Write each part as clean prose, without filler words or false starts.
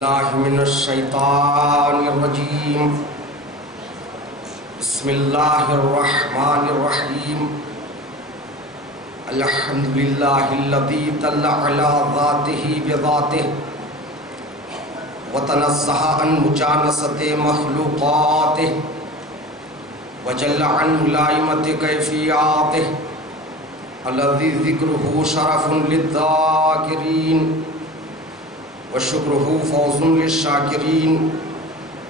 اللہ من الشیطان الرجیم بسم اللہ الرحمن الرحیم الحمدللہ الذی دل علی ذاتہ بذاتہ وتنزہ عن مجانست مخلوقاتہ وجل عن ملائمت کیفیاتہ الذی ذکرہ شرف للذاکرین وشکرہ فوز للشاکرین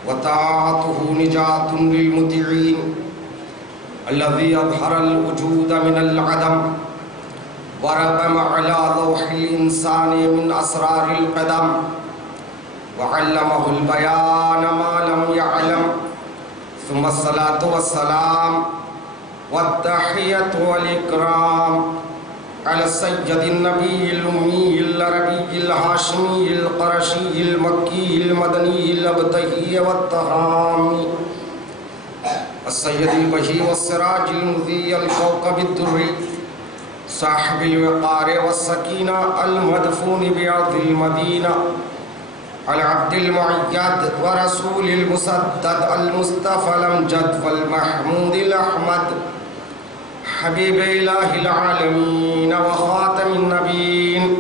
وطاعتہ نجات للمطیعین الذی اظہر الوجود من العدم ورقم علی لوح الانسان من اسرار القدم وعلمہ البیان ما لم يعلم ثم الصلاة والسلام والتحیۃ والاکرام على السيد النبي الأمي العربي الهاشمي القرشي المكي المدني الأبتهي والتهامي السيد البهي والسراج المضيء الكوكب الدري صاحب الوقار والسكينة المدفون بأرض المدينة العبد المعيد ورسول المسدد المصطفى الأمجد والمحمود الأحمد حبیب الہ العالمین وخاتم النبیین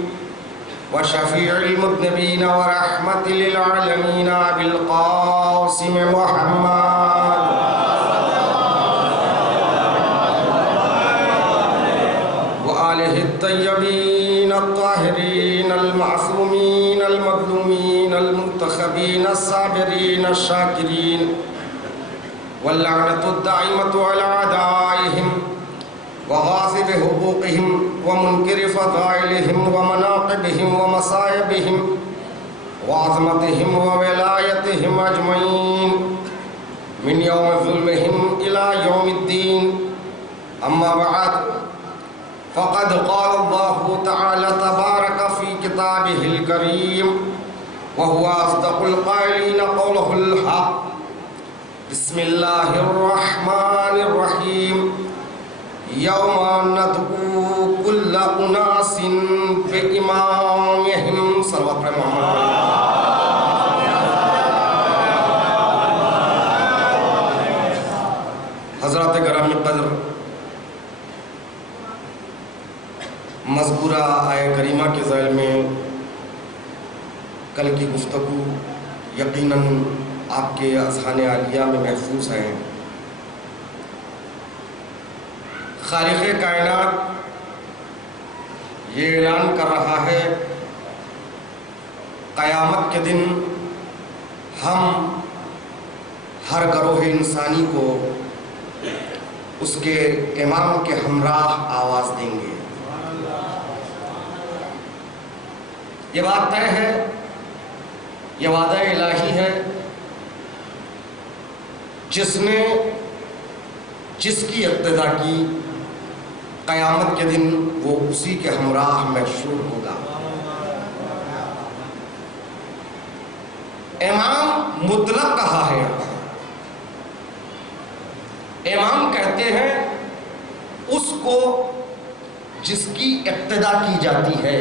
وشفیع المذنبین ورحمت للعالمین ابی القاسم محمد وآلہ الطیبین الطاہرین المعصومین المظلومین المنتخبین الصابرین الشاکرین واللعنة الدائمة على أعدائهم وغاصب حقوقهم ومنكر فضائلهم ومناقبهم ومصائبهم وعظمتهم وولايتهم أجمعين من يوم ظلمهم إلى يوم الدين أما بعد فقد قال الله تعالى تبارك في كتابه الكريم وهو أصدق القائلين قوله الحق بسم اللہ الرحمن الرحیم یوم ندعو کل اناس بامامہم صلوات پر محمد حضرات گرامی قدر، مذکورہ آیہ کریمہ کے ذیل میں کل کی گفتگو یقیناً آپ کے اذہان عالیہ میں محفوظ ہیں۔ خالق کائنات یہ اعلان کر رہا ہے قیامت کے دن ہم ہر گروہ انسانی کو اس کے امام کے ہمراہ آواز دیں گے۔ یہ بات طے ہے، یہ وعدہ الہی ہے، جس نے جس کی اقتدا کی قیامت کے دن وہ اسی کے ہمراہ محشور ہوگا۔ امام مطلق کہا ہے، امام کہتے ہیں اس کو جس کی اقتدا کی جاتی ہے،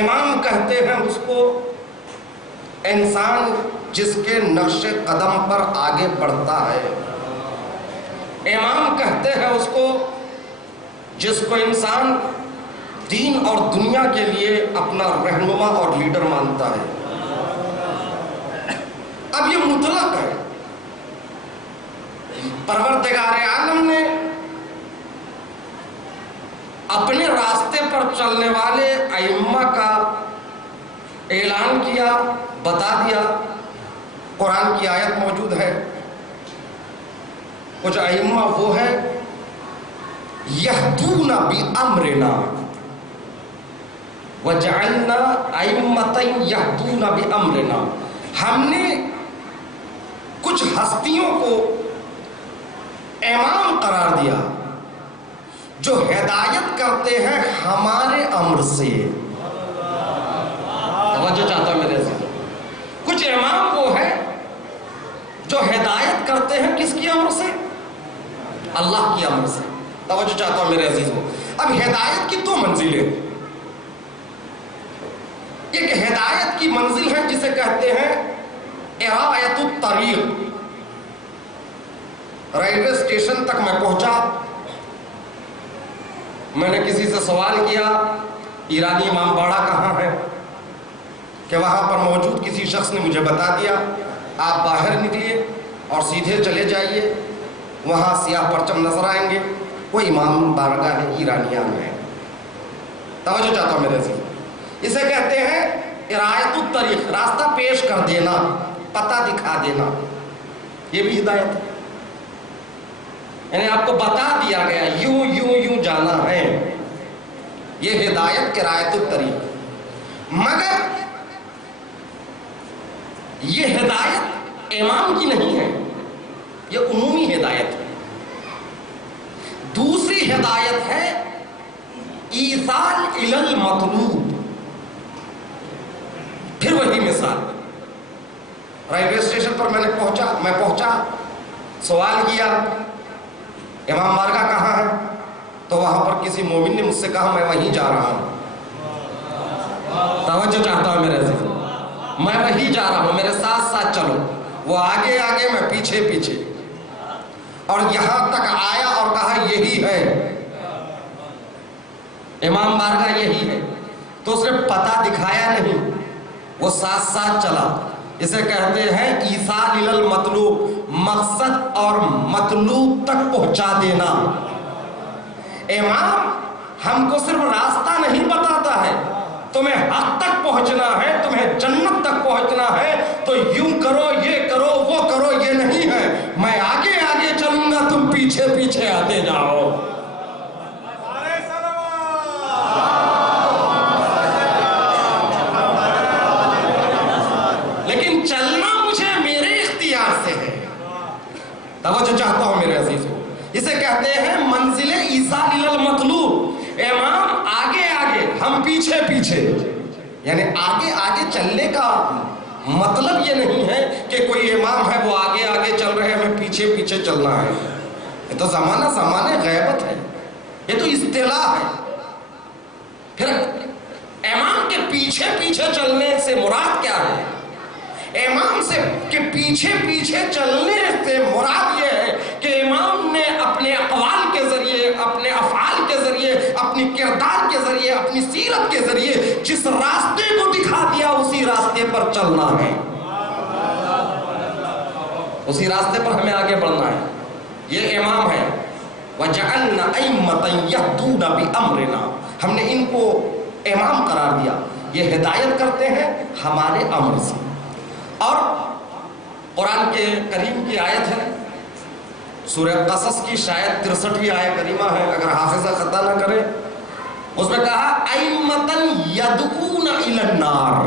امام کہتے ہیں اس کو انسان جس کے نقش قدم پر آگے بڑھتا ہے، امام کہتے ہیں اس کو جس کو انسان دین اور دنیا کے لیے اپنا رہنما اور لیڈر مانتا ہے۔ اب یہ مطلق ہے، پروردگار عالم نے اپنے راستے پر چلنے والے ائمہ کا اعلان کیا، بتا دیا۔ قرآن کی آیت موجود ہے، کچھ ائمہ وہ ہے یہدون بامرنا وجعلنا ائمۃ یہدون بامرنا، ہم نے کچھ ہستیوں کو امام قرار دیا جو ہدایت کرتے ہیں ہمارے امر سے۔ توجہ چاہتا ہوں میرے عزیزوں، کچھ امام وہ ہے جو ہدایت کرتے ہیں کس کی امر سے؟ اللہ کی امر سے۔ توجہ چاہتا ہوں میرے عزیزوں، اب ہدایت کی دو منزلیں، ایک ہدایت ہدایت کی منزل ہے جسے کہتے ہیں ارایت الطریق. ریلوے اسٹیشن تک میں پہنچا. میں نے کسی سے سوال کیا ایرانی امام باڑہ کہاں ہے, کہ وہاں پر موجود کسی شخص نے مجھے بتا دیا آپ باہر نکلیے اور سیدھے چلے جائیے, وہاں سیاہ پرچم نظر آئیں گے, وہ امام بارگاہ ہے ایرانیان میں. توجہ چاہتا ہوں میرے عزیز, اسے کہتے ہیں ارایت الطریق, راستہ پیش کر دینا, پتہ دکھا دینا, یہ بھی ہدایت ہے. یعنی آپ کو بتا دیا گیا یوں یوں یوں جانا ہے, یہ ہدایت ارایت الطریق. مگر یہ ہدایت امام کی نہیں ہے, یہ عمومی ہدایت ہے. دوسری ہدایت ہے ایصال الی المطلوب. پھر وہی مثال, ریلوے اسٹیشن پر میں پہنچا, سوال کیا امام بارگاہ کہاں ہے, تو وہاں پر کسی مومن نے مجھ سے کہا میں وہیں جا رہا ہوں. توجہ چاہتا ہوں میرے عزیز, میں وہیں جا رہا ہوں, میرے ساتھ ساتھ چلو. وہ آگے آگے میں پیچھے پیچھے, اور یہاں تک آیا اور کہا یہی ہے امام بارگاہ, یہی ہے. تو اس نے پتہ دکھایا نہیں, وہ ساتھ ساتھ چلا. اسے کہتے ہیں ایصال الی المطلوب, مقصد اور مطلوب تک پہنچا دینا. امام ہم کو صرف راستہ نہیں بتاتا ہے, تمہیں حق تک پہنچنا ہے, تمہیں جنت تک پہنچنا ہے, تو یوں کرو, یہ کرو, وہ کرو, یہ نہیں ہے. میں آگے آگے چلوں گا, تم پیچھے پیچھے آتے جاؤ. لیکن چلنا مجھے میرے اختیار سے ہے. توجہ چاہتا ہوں میرے عزیز کو, اسے کہتے ہیں منزل ایصال الی المطلوب. امام آگے آگے, ہم پیچھے پیچھے. یعنی آگے آگے چلنے کا مطلب یہ نہیں ہے کہ کوئی امام ہے وہ آگے آگے چل رہے ہیں, ہمیں پیچھے پیچھے چلنا ہے. یہ تو زمانہ غیبت ہے, یہ تو اصطلاح ہے. پھر امام کے پیچھے پیچھے چلنے سے مراد کیا ہے؟ امام سے کے پیچھے پیچھے چلنے سے مراد یہ ہے کہ امام نے اپنے اقوال کے ذریعے, اپنے افعال کے ذریعے, اپنی کردار کے ذریعے, اپنی سیرت کے ذریعے جس راستے کو دکھا دیا اسی راستے پر چلنا ہے, اسی راستے پر ہمیں آگے بڑھنا ہے. یہ امام ہے. وَجَعَلْنَا أَئِمَّةً يَهْدُونَ بِأَمْرِنَا, ہم نے ان کو امام قرار دیا, یہ ہدایت کرتے ہیں ہمارے امر سے. اور قرآن کے کریم کی آیت ہے سورہ قصص کی شاید 63ویں آیت کریمہ ہے, اگر حافظہ خطا نہ کرے, اس میں کہا أَئِمَّةً يَدْعُونَ إِلَى النَّارِ.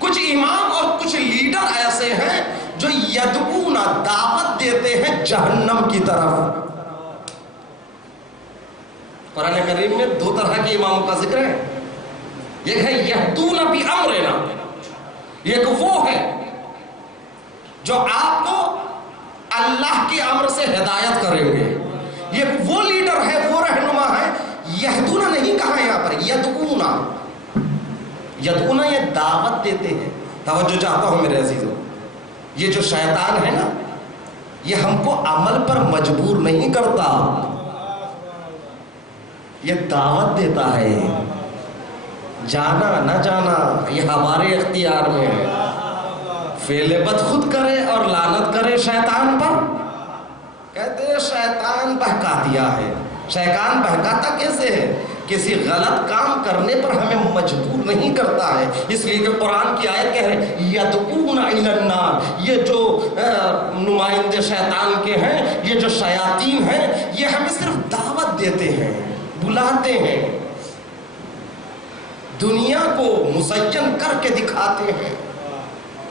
کچھ امام اور کچھ لیڈر ایسے ہیں جو یدعون, دعوت دیتے ہیں جہنم کی طرف. قرآن کریم میں دو طرح کے اماموں کا ذکر ہے. ایک ہے یہدون بامرنا, ایک وہ ہے جو آپ کو اللہ کے امر سے ہدایت کریں گے. یہ وہ لیڈر ہے, وہ رہنما ہے. یہدون نہیں کہا یہاں پر, یدعون. یدعون یہ دعوت دیتے ہیں. توجہ چاہتا ہوں میرے عزیزوں, یہ جو شیطان ہے نا, یہ ہم کو عمل پر مجبور نہیں کرتا, یہ دعوت دیتا ہے. جانا نہ جانا یہ ہمارے اختیار میں ہے. فعل بد خود کرے اور لعنت کرے شیطان پر. کہتے ہیں شیطان بہکا دیا ہے. شیطان بہکاتا کیسے ہے؟ کسی غلط کام کرنے پر ہمیں مجبور نہیں کرتا ہے. اس لیے کہ قرآن کی آیت کہہ رہے یدعون الی النار, یہ جو نمائندے شیطان کے ہیں, یہ جو شیاطین ہیں, یہ ہمیں صرف دعوت دیتے ہیں, بلاتے ہیں, دنیا کو مزین کر کے دکھاتے ہیں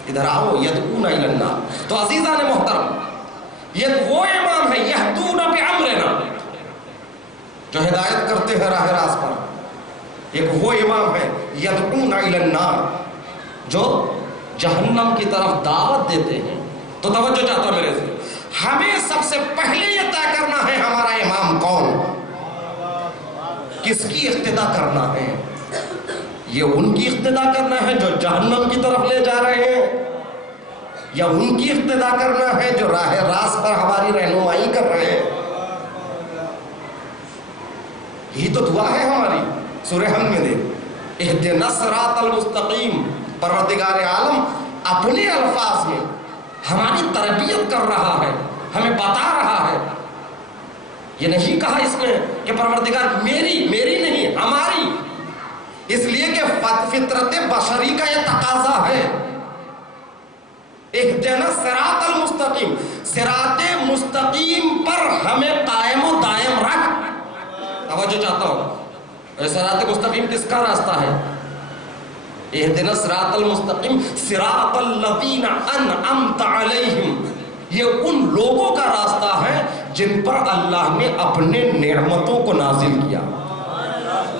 ادھر آؤ یدعون الی النار. تو عزیزان محترم, یہ وہ امام ہے یہدون بامرنا جو ہدایت کرتے ہیں راہ راست پر. ایک وہ امام ہے یدعون الی النار جو جہنم کی طرف دعوت دیتے ہیں. تو توجہ چاہتا ہوں میرے سے, ہمیں سب سے پہلے یہ طے کرنا ہے ہمارا امام کون, کس کی اقتدا کرنا ہے. یہ ان کی اقتدا کرنا ہے جو جہنم کی طرف لے جا رہے ہیں، یا ان کی اقتدا کرنا ہے جو راہ راست پر ہماری رہنمائی کر رہے ہیں؟ یہی تو دعا ہے ہماری سورہ حمد میں دیکھ، اہدنا الصراط المستقیم۔ پروردگار عالم اپنے الفاظ میں ہماری تربیت کر رہا ہے، ہمیں بتا رہا ہے۔ یہ نہیں کہا اس میں کہ پروردگار میری نہیں، ہماری، اس لیے کہ فطرت بشری کا یہ تقاضا ہے۔ اہدنا الصراط المستقیم، صراط مستقیم پر ہمیں قائم و دائم رکھ۔ توجہ چاہتا ہوں، صراط مستقیم کس کا راستہ ہے؟ اہدنا الصراط المستقیم صراط الذین انعمت علیہم، یہ ان لوگوں کا راستہ ہے جن پر اللہ نے اپنے نعمتوں کو نازل کیا۔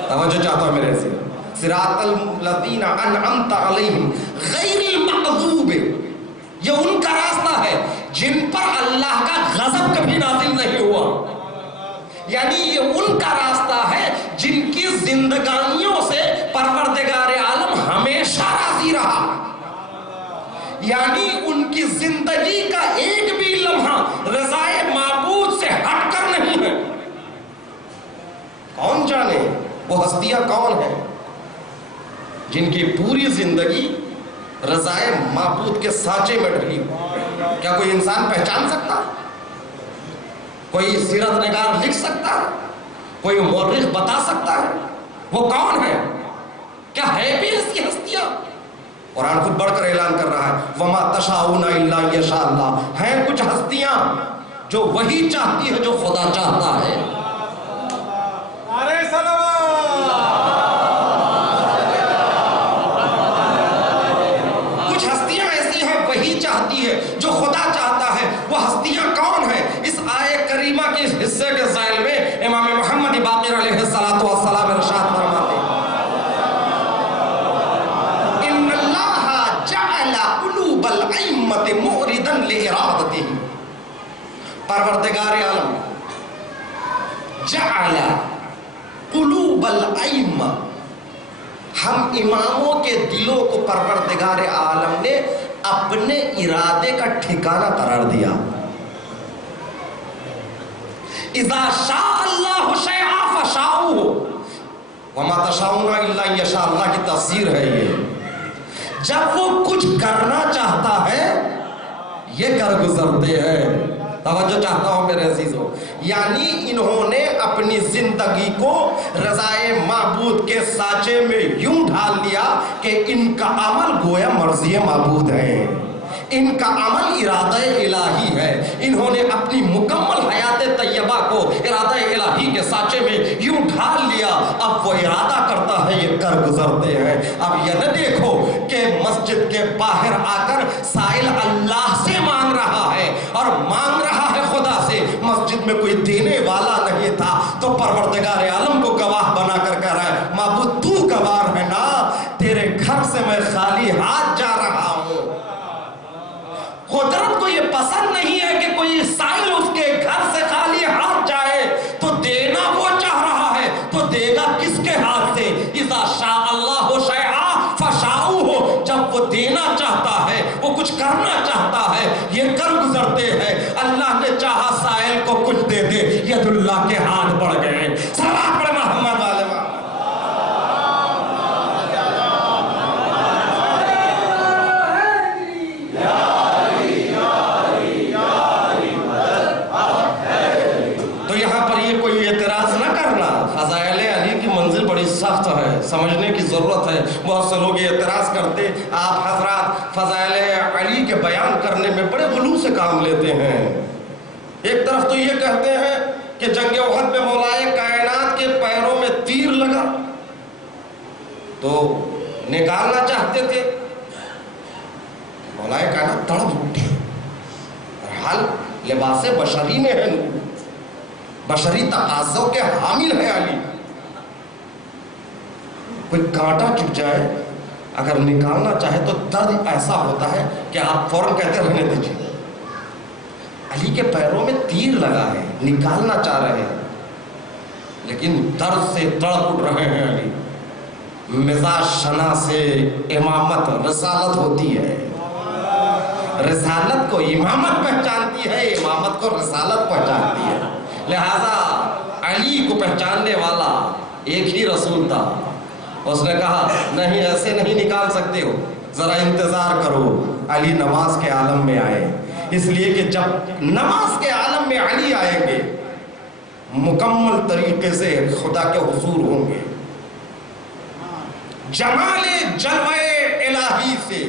توجہ چاہتا ہوں میرے سے، صراط الذین انعمت علیہم غیر المغضوب، یہ ان کا راستہ ہے جن پر اللہ کا غضب کبھی نازل نہیں ہوا، یعنی یہ ان کا راستہ ہے جن کی زندگانیوں سے پروردگار عالم ہمیشہ راضی رہا، یعنی ان کی زندگی کا ایک بھی لمحہ رضائے معبود سے ہٹ کر نہیں ہے۔ کون جانے وہ ہستیاں کون ہیں جن کی پوری زندگی رضائے معبود کے سانچے میں ڈلی؟ کیا کوئی انسان پہچان سکتا؟ کوئی سیرت نگار لکھ سکتا ہے؟ کوئی مورخ بتا سکتا ہے وہ کون ہے؟ کیا ہے بھی اس کی ہستیاں؟ قرآن خود بڑھ کر اعلان کر رہا ہے وَمَا تَشَاءُونَ إِلَّا يَشَاءَ اللَّهُ، ہیں کچھ ہستیاں جو وہی چاہتی ہے جو خدا چاہتا ہے۔ کچھ ہستیاں ایسی ہیں وہی چاہتی ہے جو خدا چاہتا ہے۔ وہ ہستیاں کون ہیں؟ اس آیے کریمہ کے اس حصے کے ذیل میں امام محمد باقر علیہ السلام ارشاد فرماتے ہیں ان اللہ جعل قلوب الائمۃ مؤردا لارادتہ، پروردگار عالم جعل قلوب الائمہ، ہم اماموں کے دلوں کو پروردگار عالم نے اپنے ارادے کا ٹھکانہ قرار دیا۔ اذا شاء اللہ شیئا فشاؤہ وما تشاؤون الا ان یشاء اللہ کی تفسیر ہے یہ، جب وہ کچھ کرنا چاہتا ہے یہ کر گزرتے ہیں۔ توجہ چاہتا ہوں میرے عزیزوں، یعنی انہوں نے اپنی زندگی کو رضائے معبود کے سانچے میں یوں ڈھال لیا کہ ان کا عمل گویا مرضی معبود ہے، ان کا عمل ارادہ الہی ہے۔ انہوں نے اپنی مکمل حیات طیبہ کو ارادہ الہی کے سانچے میں یوں ڈھال لیا، اب وہ ارادہ کرتا ہے یہ کر گزرتے ہیں۔ اب یہ نہ دیکھو کہ مسجد کے باہر آ کر سائل اللہ سے مانگ رہا ہے اور مانگ رہا ہے خدا سے، مسجد میں کوئی دینے والا نہیں تھا تو پروردگار عالم کو گواہ بنا کر کہہ رہا ہے معبود تو گواہ ہے نا، تیرے گھر سے میں خالی ہاتھ جا رہا ہوں۔ قدرت کو یہ پسند نہیں ہے کہ کوئی سائل اس کے گھر سے خالی ہاتھ جائے، تو دینا وہ چاہ رہا ہے تو دے گا کس کے ہاتھ سے؟ اذا شاء اللہ شیئا فشاؤہ، جب وہ دینا چاہتا ہے، وہ کچھ کرنا چاہتا ہے، یہ کر گزرتے ہیں۔ اللہ نے چاہا سائل کو کچھ دے دے، ید اللہ کے ہاتھ بڑھ گئے۔ صلوات پڑھیں محمد والے سخت ہے، سمجھنے کی ضرورت ہے۔ بہت سے لوگ یہ اعتراض کرتے آپ حضرات فضائل علی کے بیان کرنے میں بڑے غلو سے کام لیتے ہیں۔ ایک طرف تو یہ کہتے ہیں کہ جنگ احد میں مولائے کائنات کے پیروں میں تیر لگا تو نکالنا چاہتے تھے، مولائے کائنات تڑپ اٹھے، حال لباس بشری میں ہے، بشری تقاضوں کے حامل ہے علی۔ کوئی کانٹا چپ جائے اگر نکالنا چاہے تو درد ایسا ہوتا ہے کہ آپ فوراً کہتے رہنے دیجیے۔ علی کے پیروں میں تیر لگا ہے، نکالنا چاہ رہے ہیں لیکن درد سے تڑپ اٹھ رہے ہیں علی۔ مزاج شنا سے امامت رسالت ہوتی ہے. رسالت کو امامت پہچانتی ہے، امامت کو رسالت پہچانتی ہے. لہذا علی کو پہچاننے والا ایک ہی رسول تھا. اس نے کہا نہیں ایسے نہیں نکال سکتے ہو، ذرا انتظار کرو علی نماز کے عالم میں آئے. اس لیے کہ جب نماز کے عالم میں علی آئیں گے مکمل طریقے سے خدا کے حضور ہوں گے، جمال جلوہ الہی سے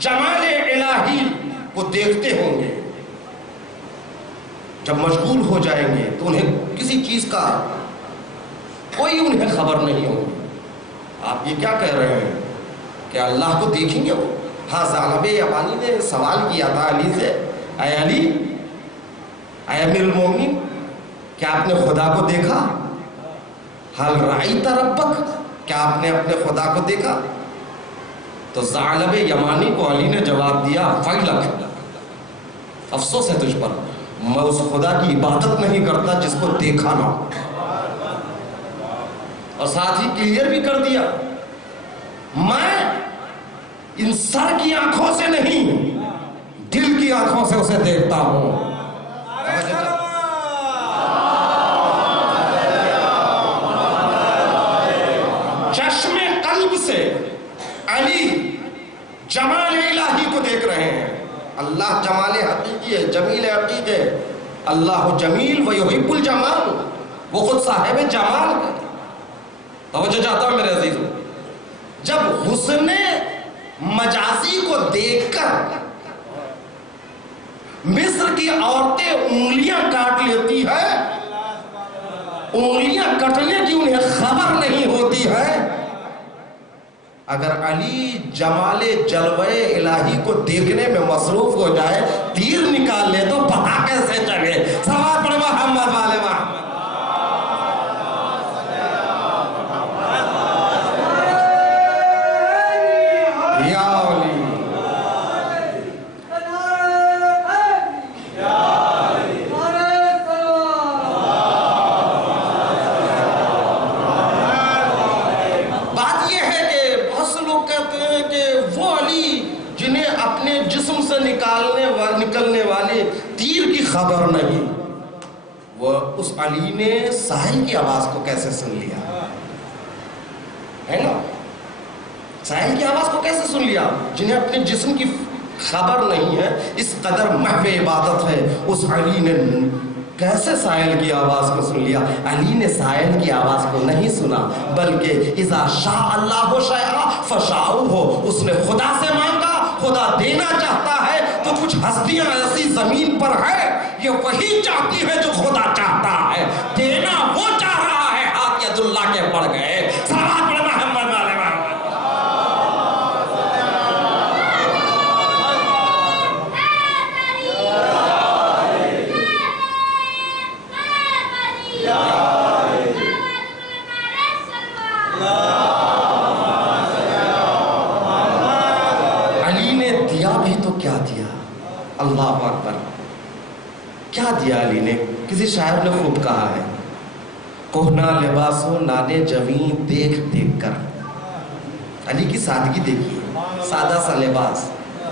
جمال الہی کو دیکھتے ہوں گے. جب مشغول ہو جائیں گے تو انہیں کسی چیز کا کوئی انہیں خبر نہیں ہوگی. آپ یہ کیا کہہ رہے ہیں کہ اللہ کو دیکھیں گے وہ؟ ہاں ثعلبہ یمانی نے سوال کیا تھا علی سے، اے علی، اے امیر المومنین، کیا آپ نے خدا کو دیکھا؟ حل رأیت ربک، کیا آپ نے اپنے خدا کو دیکھا؟ تو ثعلبہ یمانی کو علی نے جواب دیا فیلک، افسوس ہے تجھ پر، میں اس خدا کی عبادت نہیں کرتا جس کو دیکھا نہ ہو. اور ساتھ ہی کلیئر بھی کر دیا میں ان سر کی آنکھوں سے نہیں دل کی آنکھوں سے اسے دیکھتا ہوں. چشم قلب سے علی جمال الہی کو دیکھ رہے ہیں. اللہ جمال حقیقی ہے، جمیل حقیقی ہے. اللہ جمیل و یحب الجمال، وہ خود صاحب جمال ہے. توجہ چاہتا ہوں میرے عزیزوں، جب حسن مجازی کو دیکھ کر مصر کی عورتیں انگلیاں کاٹ لیتی ہے، انگلیاں کٹنے کی انہیں خبر نہیں ہوتی ہے، اگر علی جمال جلوہ الہی کو دیکھنے میں مصروف ہو جائے، تیر نکال لے تو پتہ کیسے چلے؟ صلوات پڑھیں محمد والے محمد. نکلنے والے تیر کی خبر نہیں. وہ اس علی نے ساحل کی آواز کو کیسے سن لیا ہے نا؟ ساحل کی آواز کو کیسے سن لیا؟ جنہیں اپنے جسم کی خبر نہیں ہے، اس قدر محو عبادت ہے، اس علی نے کیسے ساحل کی آواز کو سن لیا؟ علی نے ساحل کی آواز کو نہیں سنا، بلکہ اذا شاء اللہ شیئا فشاؤہ، اس نے خدا سے مانگا، خدا دینا چاہتا ہے تو کچھ ہستیاں ایسی زمین پر ہے یہ وہی چاہتی ہے جو خدا چاہتا ہے. دینا وہ چاہ رہا ہے، ہاتھ ید اللہ کے پڑ گئے. صلوات پڑھیں محمد والے محمد. اللہ اکبر، کیا دیا علی نے؟ کسی شاعر نے خوب کہا ہے، کوہنا لباس و نانے جویں دیکھ دیکھ کر. علی کی سادگی دیکھیے، سادہ سا لباس،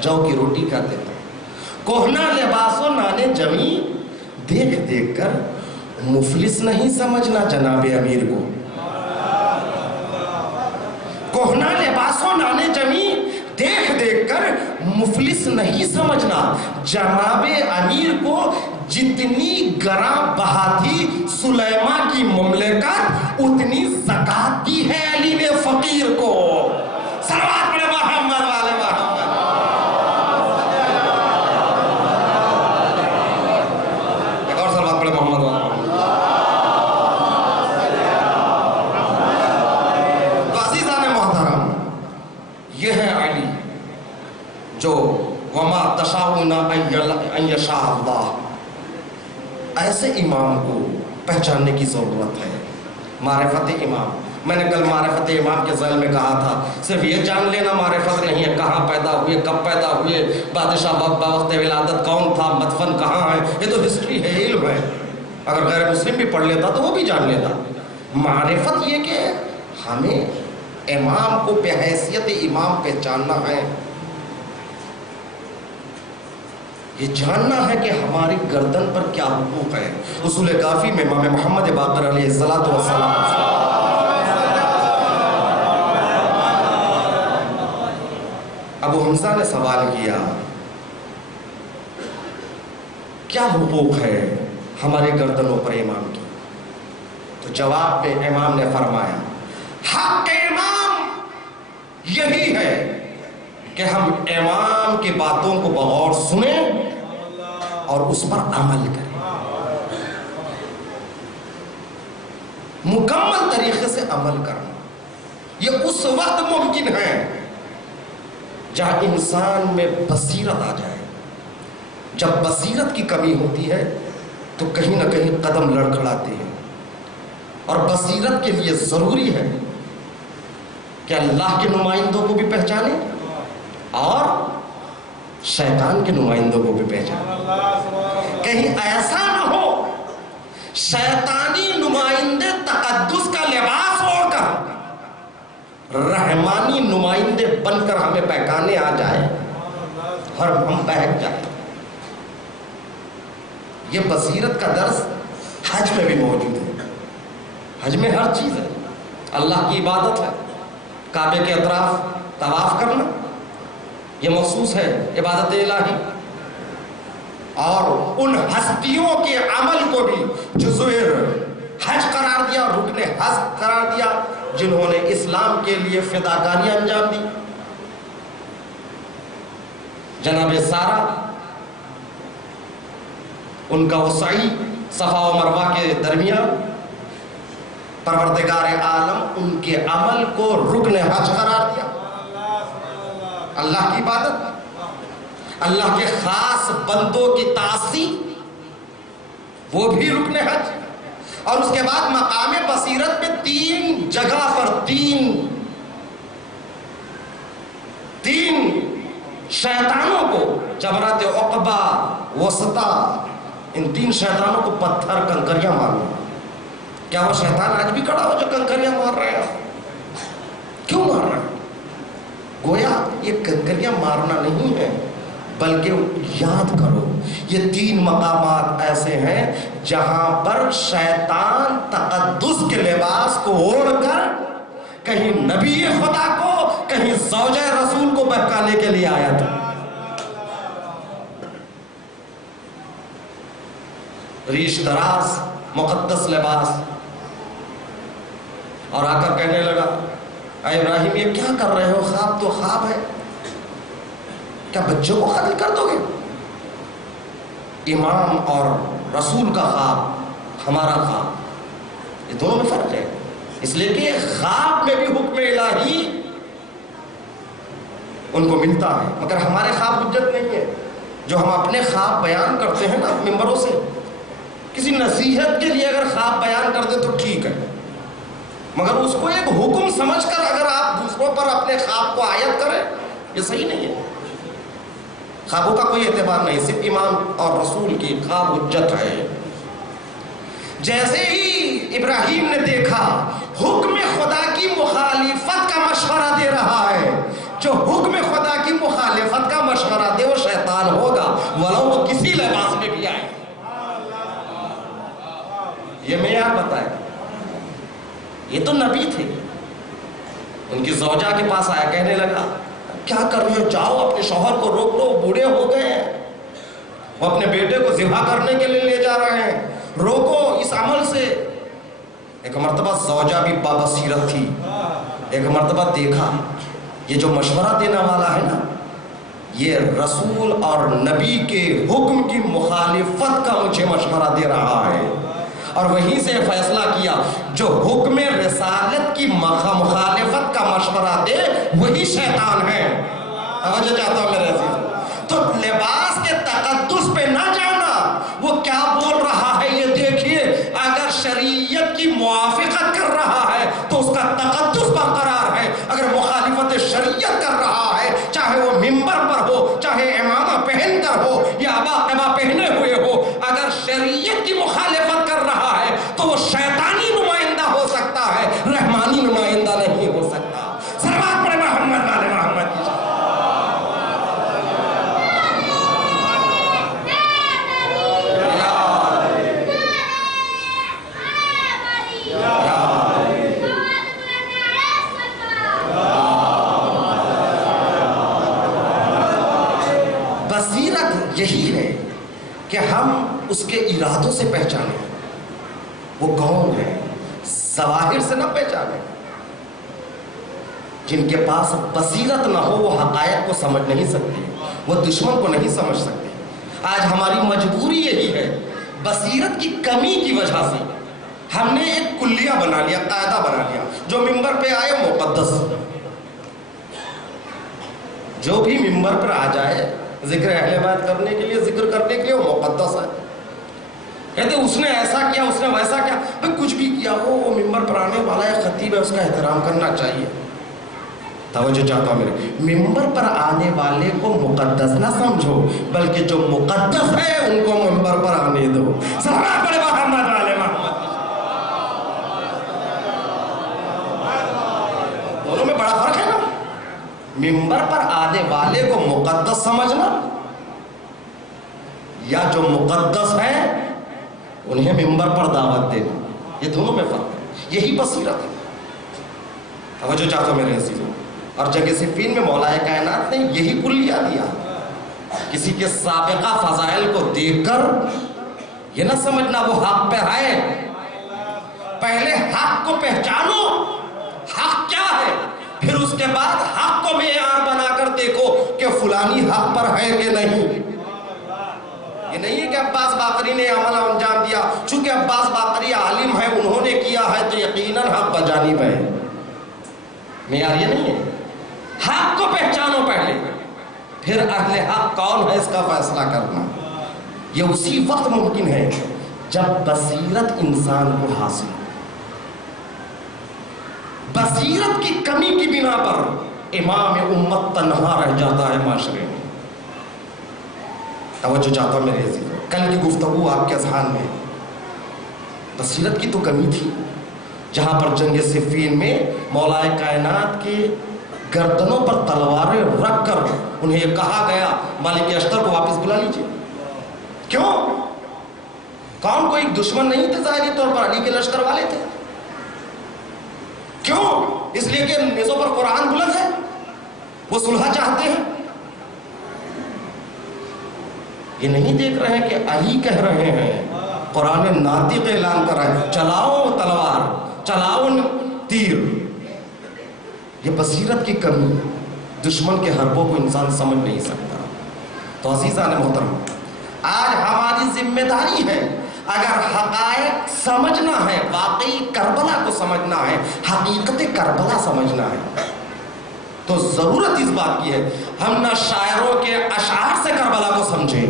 جو کی روٹی کھاتے تھے. کوہنا لباس و نانے جویں دیکھ دیکھ کر مفلس نہیں سمجھنا جناب امیر کو. کوہنا لباس و نانے جویں دیکھ دیکھ کر مفلس نہیں سمجھنا جناب امیر کو. جتنی گراں بہا تھی سلیمان کی مملکت، اتنی زکات دی ہے علی نے فقیر کو. صلوات پڑھیں محمد والے محمد. ایک اور صلوات پڑھیں محمد والے محمد. تو عزیزان محترم، یہ ہے علی جو وما تشاؤون ان یشاء اللہ. ایسے امام کو پہچاننے کی ضرورت ہے. معرفت امام، میں نے کل معرفت امام کے ذیل میں کہا تھا، صرف یہ جان لینا معرفت نہیں ہے، کہاں پیدا ہوئے، کب پیدا ہوئے، بادشاہ بوقت ولادت کون تھا، مدفن کہاں ہے، یہ تو ہسٹری ہے، علم ہے. اگر غیر مسلم بھی پڑھ لیتا تو وہ بھی جان لیتا. معرفت یہ کہ ہمیں امام کو بحیثیت امام پہچاننا ہے، یہ جاننا ہے کہ ہماری گردن پر کیا حقوق ہے۔ اصول کافی میں امام محمد باقر علیہ السلام ابو حمزہ نے سوال کیا کیا حقوق ہے ہمارے گردنوں پر امام کی؟ تو جواب میں امام نے فرمایا حق امام یہی ہے کہ ہم امام کی باتوں کو بغور سنیں اور اس پر عمل کریں، مکمل طریقے سے عمل کرنا۔ یہ اس وقت ممکن ہے جہاں انسان میں بصیرت آ جائے۔ جب بصیرت کی کمی ہوتی ہے تو کہیں نہ کہیں قدم لڑکھڑاتے ہیں، اور بصیرت کے لیے ضروری ہے کہ اللہ کے نمائندوں کو بھی پہچانے اور شیطان کے نمائندوں کو بھی پہچانے۔ کہیں ایسا نہ ہو شیطانی نمائندے تقدس کا لباس اوڑھ کر رحمانی نمائندے بن کر ہمیں بہکانے آ جائے اور ہم بہک جائیں۔ یہ بصیرت کا درس حج میں بھی موجود ہے۔ حج میں ہر چیز ہے، اللہ کی عبادت ہے، کعبے کے اطراف طواف کرنا یہ مخصوص ہے عبادت الہی، اور ان ہستیوں کے عمل کو بھی جزء حج قرار دیا، رکن حج قرار دیا، جنہوں نے اسلام کے لیے فداکاریاں انجام دی۔ جناب سارہ، ان کا وہ سعی صفا و مروہ کے درمیان، پروردگار عالم ان کے عمل کو رکن حج قرار دیا۔ اللہ کی عبادت، اللہ کے خاص بندوں کی تعصی، وہ بھی رکن حج۔ اور اس کے بعد مقام بصیرت میں 3 جگہ پر تین شیطانوں کو، جمرات عقبہ، وسطیٰ، ان 3 شیطانوں کو پتھر کنکریاں مارنا۔ کیا وہ شیطان آج بھی کھڑا ہو جو کنکریاں مار رہے ہیں؟ کیوں مار رہے ہیں؟ گویا یہ کنکریاں مارنا نہیں ہے، بلکہ یاد کرو یہ 3 مقامات ایسے ہیں جہاں پر شیطان تقدس کے لباس کو اوڑھ کر کہیں نبی خدا کو، کہیں زوجہ رسول کو بہکانے کے لیے آیا تھا۔ ریش دراز مقدس لباس، اور آ کر کہنے لگا اے ابراہیم یہ کیا کر رہے ہو؟ خواب تو خواب ہے، کیا بچوں کو قتل کر دو گے؟ امام اور رسول کا خواب، ہمارا خواب، یہ دونوں میں فرق ہے۔ اس لیے کہ خواب میں بھی حکم الہی ان کو ملتا ہے، مگر ہمارے خواب حجت نہیں ہے۔ جو ہم اپنے خواب بیان کرتے ہیں نا ممبروں سے، کسی نصیحت کے لیے اگر خواب بیان کر دیں تو ٹھیک ہے، مگر اس کو ایک حکم سمجھ کر اگر آپ دوسروں پر اپنے خواب کو عائد کریں، یہ صحیح نہیں ہے۔ خوابوں کا کوئی اعتبار نہیں، صرف امام اور رسول کی خواب حجت ہے۔ جیسے ہی ابراہیم نے دیکھا حکم خدا کی مخالفت کا مشورہ دے رہا ہے، جو حکم خدا کی مخالفت کا مشورہ دے وہ شیطان ہوگا، ولو وہ کسی لباس میں بھی آئے۔ یہ معیار بتائے، یہ تو نبی تھے۔ ان کی زوجہ کے پاس آیا، کہنے لگا کیا کر رہے ہو؟ جاؤ اپنے شوہر کو روک لو، بوڑھے ہو گئے ہیں، وہ اپنے بیٹے کو ذبح کرنے کے لیے لے جا رہے ہیں، روکو اس عمل سے۔ ایک مرتبہ زوجہ بھی بابصیرت تھی، ایک مرتبہ دیکھا یہ جو مشورہ دینے والا ہے نا، یہ رسول اور نبی کے حکم کی مخالفت کا مجھے مشورہ دے رہا ہے، اور وہیں سے فیصلہ کیا جو حکم رسالت کی مخالفت کا مشورہ دے وہی شیطان ہے۔ توجہ چاہتا ہوں میرے عزیز، تو لباس کے تقدس پہ نہ جانا، وہ کیا بول رہا ہے یہ دیکھیے۔ اگر شریعت کی موافقت کر رہا ہے تو اس کا تقدس برقرار ہے، اگر مخالفت شریعت کر رہا ہے، چاہے وہ ممبر پر ہو، چاہے امامہ پہن کر ہو یا عبا پہنے ہوئے ہو، اگر شریعت کی مخالفت کر رہا ہے تو وہ شیطانی نمائندہ ہو سکتا ہے، رحمانی نمائندہ یہی ہے کہ ہم اس کے ارادوں سے پہچانیں وہ کون ہے، ظواہر سے نہ پہچانیں۔ جن کے پاس بصیرت نہ ہو وہ حقائق کو سمجھ نہیں سکتے، وہ دشمن کو نہیں سمجھ سکتے۔ آج ہماری مجبوری یہی ہے، بصیرت کی کمی کی وجہ سے ہم نے ایک کلیہ بنا لیا، قاعدہ بنا لیا، جو ممبر پہ آئے مقدس، جو بھی ممبر پر آ جائے ذکر اہل بیت کرنے کے لیے، ذکر کرنے کے لیے، وہ مقدس ہے۔ کہتے اس نے ایسا کیا، اس نے ویسا کیا، بھئی کچھ بھی کیا ہو، وہ ممبر پر آنے والا ہے، خطیب ہے، اس کا احترام کرنا چاہیے۔ توجہ چاہتا ہوں میرے، ممبر پر آنے والے کو مقدس نہ سمجھو، بلکہ جو مقدس ہے ان کو ممبر پر آنے دو۔ صلوات پڑھے محمد علی محمد۔ دونوں میں بڑا فرق ہے نا، ممبر پر آنے والے کو مقدس سمجھنا یا جو مقدس ہے انہیں ممبر پر دعوت دینا، یہ دونوں میں فرق ہے، یہی بصیرت ہے۔ توجہ چاہتا ہوں میرے عزیزوں، اور جنگ صفین میں مولا کائنات نے یہی کلیہ دیا۔ کسی کے سابقہ فضائل کو دیکھ کر یہ نہ سمجھنا وہ حق پہ ہے، پہلے حق کو پہچانو، حق کیا ہے، پھر اس کے بعد حق کو معیار بنا کر دیکھو کہ فلانی حق پر ہے کہ نہیں۔ یہ نہیں ہے کہ عباس باقری نے عمل انجام دیا، چونکہ عباس باقری عالم ہے، انہوں نے کیا ہے تو یقیناً حق بجانب ہے، معیار یہ نہیں ہے۔ حق کو پہچانو پہلے، پھر اہل حق کون ہے اس کا فیصلہ کرنا۔ یہ اسی وقت ممکن ہے جب بصیرت انسان کو حاصل ہو۔ بصیرت کی کمی کی بنا پر امام امت تنہا رہ جاتا ہے معاشرے میں۔ توجہ چاہتا ہوں میرے عزیزوں، کل کی گفتگو آپ کے اذہان میں، بصیرت کی تو کمی تھی، جہاں پر جنگ صفین میں مولا کائنات کے گردنوں پر تلواریں رکھ کر انہیں یہ کہا گیا مالک اشتر کو واپس بلا لیجئے۔ کیوں؟ کون کوئی دشمن نہیں تھے ظاہری طور پر، علی کے لشکر والے تھے۔ کیوں؟ اس لیے کہ نیزوں پر قرآن بلند ہے، وہ صلح چاہتے ہیں۔ یہ نہیں دیکھ رہے ہیں کہ علی کہہ رہے ہیں، قرآن ناطق اعلان کر رہا ہے چلاؤ تلوار، چلاؤ تیر۔ یہ بصیرت کی کمی، دشمن کے حربوں کو انسان سمجھ نہیں سکتا۔ تو عزیزان محترم، آج ہماری ذمہ داری ہے، اگر حقائق سمجھنا ہے، واقعی کربلا کو سمجھنا ہے، حقیقت کربلا سمجھنا ہے، تو ضرورت اس بات کی ہے ہم نہ شاعروں کے اشعار سے کربلا کو سمجھیں،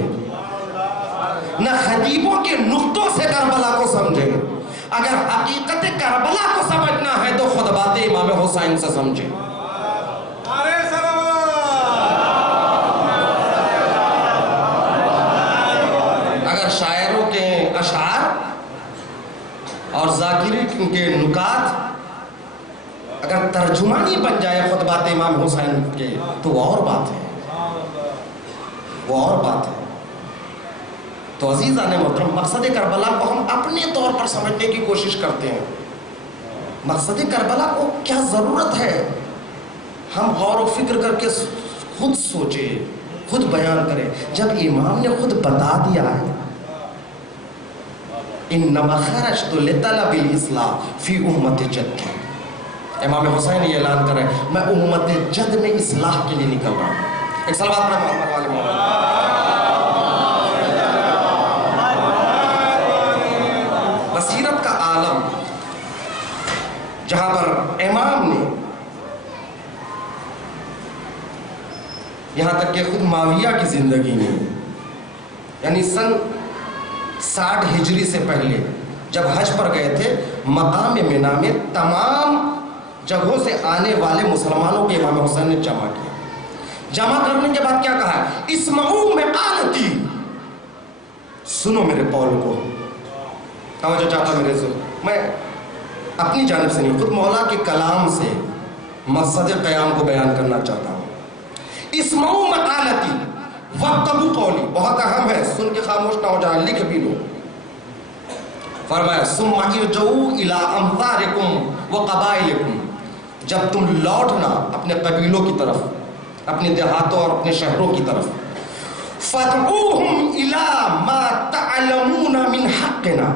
نہ خطیبوں کے نقطوں سے کربلا کو سمجھیں۔ اگر حقیقت کربلا کو سمجھنا ہے تو خطبات امام حسین سے سمجھیں۔ اگر شاعروں کے اشعار اور ذاکرین کے نکات اگر ترجمانی بن جائے خطبات امام حسین کے تو وہ اور بات ہے، وہ اور بات ہے۔ تو عزیزان محترم، مقصد کربلا کو ہم اپنے طور پر سمجھنے کی کوشش کرتے ہیں۔ مقصد کربلا کو کیا ضرورت ہے، ہم غور و فکر کر کے خود سوچیں، خود بیان کریں۔ جب امام نے خود بتا دیا ہے انما خرجت لطلب الاصلاح فی امت جد، امام حسین یہ اعلان کر رہے ہیں میں امت جد میں اصلاح کے لیے نکل رہا ہوں۔ ایک صلوات پر محمد علی محمد۔ بصیرت کا عالم، جہاں پر امام نے یہاں تک کہ خود معاویہ کی زندگی میں، یعنی سن 60 ہجری سے پہلے جب حج پر گئے تھے، مقام منی میں تمام جگہوں سے آنے والے مسلمانوں کے امام حسین نے جمع کیا۔ جمع کرنے کے بعد کیا کہا ہے؟ اسمعوا مقالتی، سنو میرے قول کو۔ توجہ چاہتا ہوں میرے عزیزو، میں اپنی جانب سے نہیں، خود مولا کے کلام سے مقصد قیام کو بیان کرنا چاہتا ہوں۔ اسمعوا مقالتی واتقوا قولی، بہت اہم ہے، سن کے خاموش نہ ہو جائے، لکھ بھی لو۔ فرمایا ثم ارجعوا الی امثالکم وقبائلکم، جب تم لوٹنا اپنے قبیلوں کی طرف، اپنے دیہاتوں اور اپنے شہروں کی طرف، فَادْعُوهُمْ إِلَى مَا تَعْلَمُونَ مِنْ حَقِّنَا،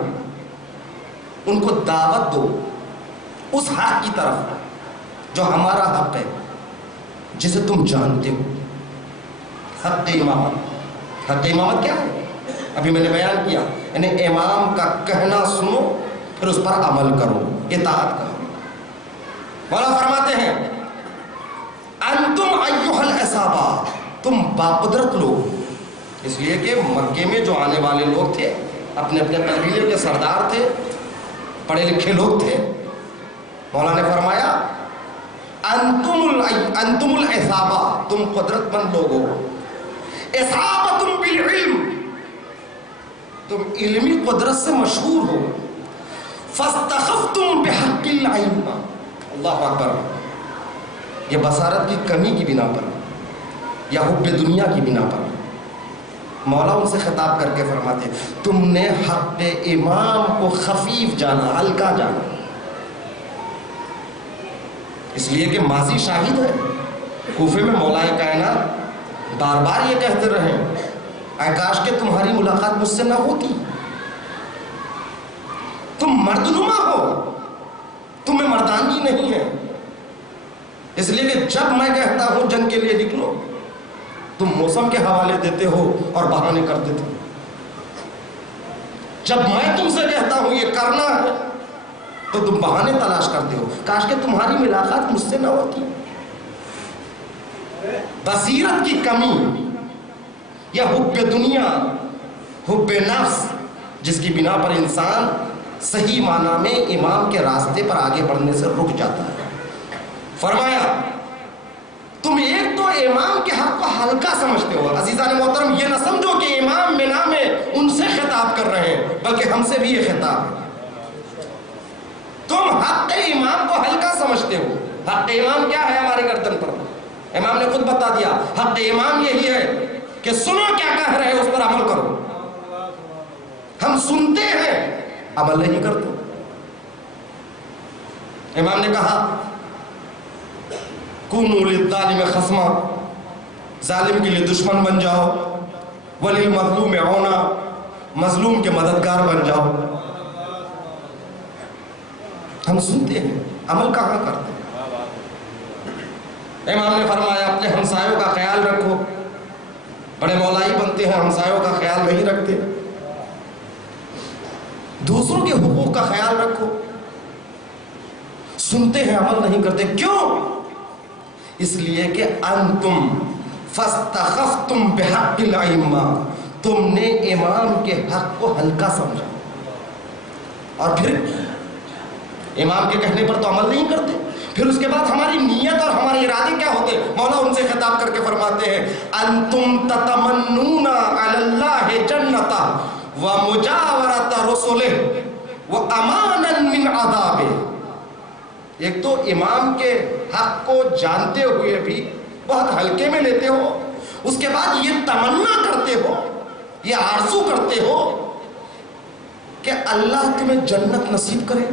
ان کو دعوت دو اس حق کی طرف جو ہمارا حق ہے، جسے تم جانتے ہو. حق امامت. حق امامت کیا ہے؟ ابھی میں نے بیان کیا، یعنی امام کا کہنا سنو پھر اس پر عمل کرو، اطاعت کرو. مولا فرماتے ہیں انتم ایھا العصابہ، تم باقدرت لوگ. اس لیے کہ مکے میں جو آنے والے لوگ تھے اپنے اپنے قبیلے کے سردار تھے، پڑھے لکھے لوگ تھے. مولا نے فرمایا انتم العصابہ، تم قدرت مند لوگ ہو. اصابۃ بالعلم، تم علمی قدرت سے مشہور ہو. فاستخفتم بحق الائمہ، اللہ اکبر. یہ بصارت کی کمی کی بنا پر یا حب دنیا کی بنا پر مولا ان سے خطاب کر کے فرماتے تم نے حق امام کو خفیف جانا، ہلکا جانا. اس لیے کہ ماضی شاہد ہے، کوفے میں مولا کائنات بار بار یہ کہتے رہے اے کاش کہ تمہاری ملاقات مجھ سے نہ ہوتی. تم مردنما ہو، تمہیں مردانگی نہیں ہے. اس لیے کہ جب میں کہتا ہوں جنگ کے لیے نکلو، تم موسم کے حوالے دیتے ہو اور بہانے کرتے تھے. جب میں تم سے کہتا ہوں یہ کرنا ہے تو تم بہانے تلاش کرتے ہو. کاش کہ تمہاری ملاقات مجھ سے نہ ہوتی. بصیرت کی کمی یا حب دنیا، حب نفس، جس کی بنا پر انسان صحیح معنی میں امام کے راستے پر آگے بڑھنے سے رک جاتا ہے. فرمایا تم ایک تو امام کے حق کو ہلکا سمجھتے ہو. عزیزان محترم، یہ نہ سمجھو کہ امام مینا میں ان سے خطاب کر رہے ہیں، بلکہ ہم سے بھی یہ خطاب ہے. تم حق امام کو ہلکا سمجھتے ہو. حق امام کیا ہے ہمارے گردن پر؟ امام نے خود بتا دیا، حق امام یہی ہے کہ سنو کیا کہہ رہے اس پر عمل کرو. ہم سنتے ہیں، عمل نہیں کرتے. امام نے کہا کونوا للظالم خصما، ظالم کے لیے دشمن بن جاؤ. وللمظلوم عونا، مظلوم کے مددگار بن جاؤ. ہم سنتے ہیں، عمل کہاں کرتے ہیں؟ امام نے فرمایا اپنے ہمسایوں کا خیال رکھو. بڑے مولائی بنتے ہیں، ہمسایوں کا خیال نہیں رکھتے. دوسروں کے حقوق کا خیال رکھو. سنتے ہیں، عمل نہیں کرتے. کیوں؟ اس لیے کہ انتم فاستخفتم بحق الائمہ، تم نے امام کے حق کو ہلکا سمجھا اور پھر امام کے کہنے پر تو عمل نہیں کرتے. پھر اس کے بعد ہماری نیت اور ہمارے ارادے کیا ہوتے؟ مولا ان سے خطاب کر کے فرماتے ہیں انتم تتمنون علی اللہ جنت ومجاورۃ رسلہ وامانا من عذابہ. ایک تو امام کے حق کو جانتے ہوئے بھی بہت ہلکے میں لیتے ہو، اس کے بعد یہ تمنا کرتے ہو، یہ آرزو کرتے ہو کہ اللہ تمہیں جنت نصیب کرے.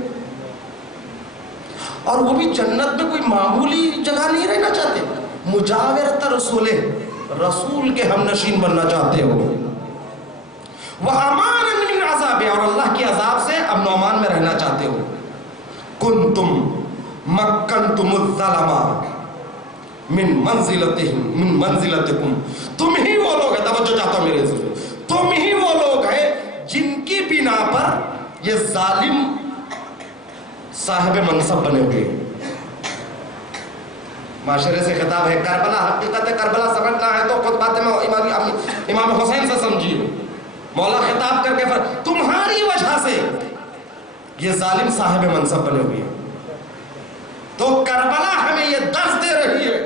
اور وہ بھی جنت میں کوئی معمولی جگہ نہیں رہنا چاہتے، مجاورۃ رسولہ، رسول کے ہم نشین بننا چاہتے ہو. وَأَمَانًا مِنْ عَذَابِ، اور اللہ کے عذاب سے امن و امان میں رہنا چاہتے ہو. كُنْتُمْ مَكَّنْتُمُ الظَّلَمَ من منزلتکم، تم ہی وہ لوگ ہیں، توجہ چاہتا ہوں میرے سے، تم ہی وہ لوگ ہیں جن کی بنا پر یہ ظالم صاحب منصب بنے ہوئے. معاشرے سے خطاب ہے. کربلا، حقیقت کربلا سمجھنا ہے تو خود باتیں امام حسین سے سمجھیے. مولا خطاب کر کے تمہاری وجہ سے یہ ظالم صاحب منصب بنے ہوئے. تو کربلا ہمیں یہ درس دے رہی ہے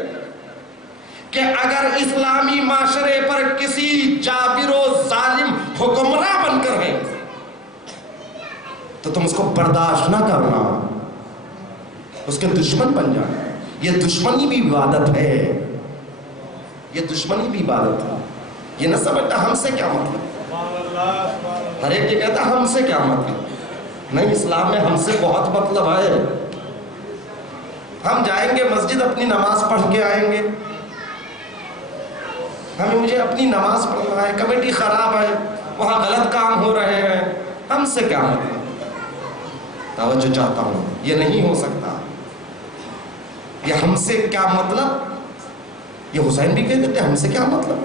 کہ اگر اسلامی معاشرے پر کسی جابر و ظالم حکمراں بن کر ہے تو تم اس کو برداشت نہ کرنا، اس کے دشمن بن جانا. یہ دشمنی بھی عبادت ہے، یہ دشمنی بھی عبادت ہے. یہ نہ سمجھتا ہم سے کیا مطلب، ہر ایک یہ کہتا ہم سے کیا مطلب. نہیں، اسلام میں ہم سے بہت مطلب ہے. ہم جائیں گے مسجد، اپنی نماز پڑھ کے آئیں گے، مجھے اپنی نماز پڑھنا ہے، کمیٹی خراب ہے، وہاں غلط کام ہو رہے ہیں، ہم سے کیا مطلب؟ توجہ چاہتا ہوں، یہ نہیں ہو سکتا. یہ ہم سے کیا مطلب، یہ حسین بھی کہتے تھے ہم سے کیا مطلب.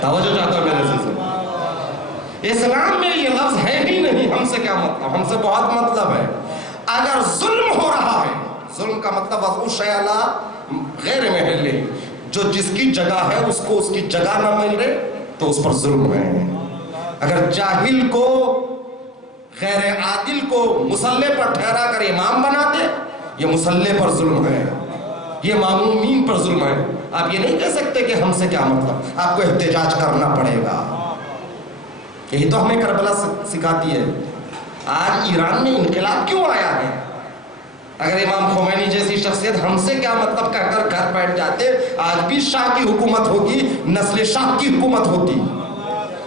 توجہ چاہتا ہوں میرے عزیزوں، اسلام میں یہ لفظ ہے ہی نہیں ہم سے کیا مطلب. ہم سے بہت مطلب ہے. اگر ظلم ہو رہا ہے، ظلم کا مطلب وضع شیء علی غیر محلہ، جو جس کی جگہ ہے اس کو اس کی جگہ نہ مل رہے تو اس پر ظلم ہے. اگر جاہل کو، غیر عادل کو مصلی پر ٹھہرا کر امام بنا دے، یہ مصلی پر ظلم ہے، یہ مامومین پر ظلم ہے. آپ یہ نہیں کہہ سکتے کہ ہم سے کیا مطلب، آپ کو احتجاج کرنا پڑے گا. یہی تو ہمیں کربلا سکھاتی ہے. آج ایران میں انقلاب کیوں آیا ہے؟ اگر امام خمینی جیسی شخصیت ہم سے کیا مطلب کہہ کر گھر بیٹھ جاتے، آج بھی شاہ کی حکومت ہوگی، نسل شاہ کی حکومت ہوتی.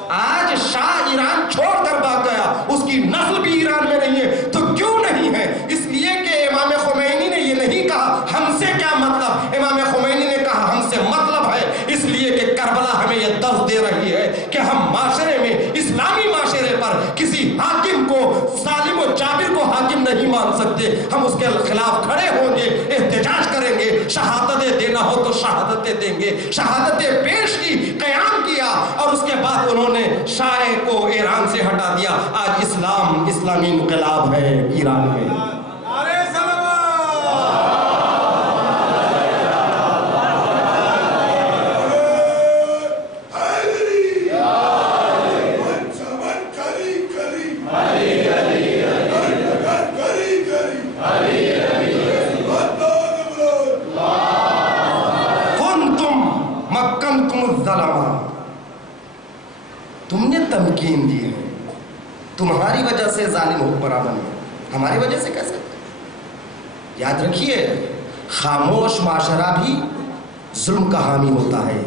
آج شاہ ایران چھوڑ کر بھاگ گیا، اس کی نسل بھی ایران میں نہیں ہے. تو کیوں نہیں ہے؟ اس لیے کہ امام خمینی نے یہ نہیں کہا ہم سے کیا مطلب، امام خمینی نے کہا ہم سے مطلب ہے. اس لیے کہ کربلا ہمیں یہ درس دے رہی ہے کہ ہم معاشرے میں، اسلامی معاشرے پر کسی حاکم کو، ظالم و جابر کو حاکم نہیں مان سکتے. ہم اس کے خلاف کھڑے ہوں گے، احتجاج کریں گے. شہادتیں دینا ہو تو شہادتیں دیں گے. شہادتیں پیش کی، قیام کیا، اور اس کے بعد انہوں نے شاہ کو ایران سے ہٹا دیا. آج اسلام، اسلامی انقلاب ہے ایران میں. تم نے تمکین دی ہے، تمہاری وجہ سے ظالم حکمراں بنے، ہماری وجہ سے کیسے؟ یاد رکھیے، خاموش معاشرہ بھی ظلم کا حامی ہوتا ہے.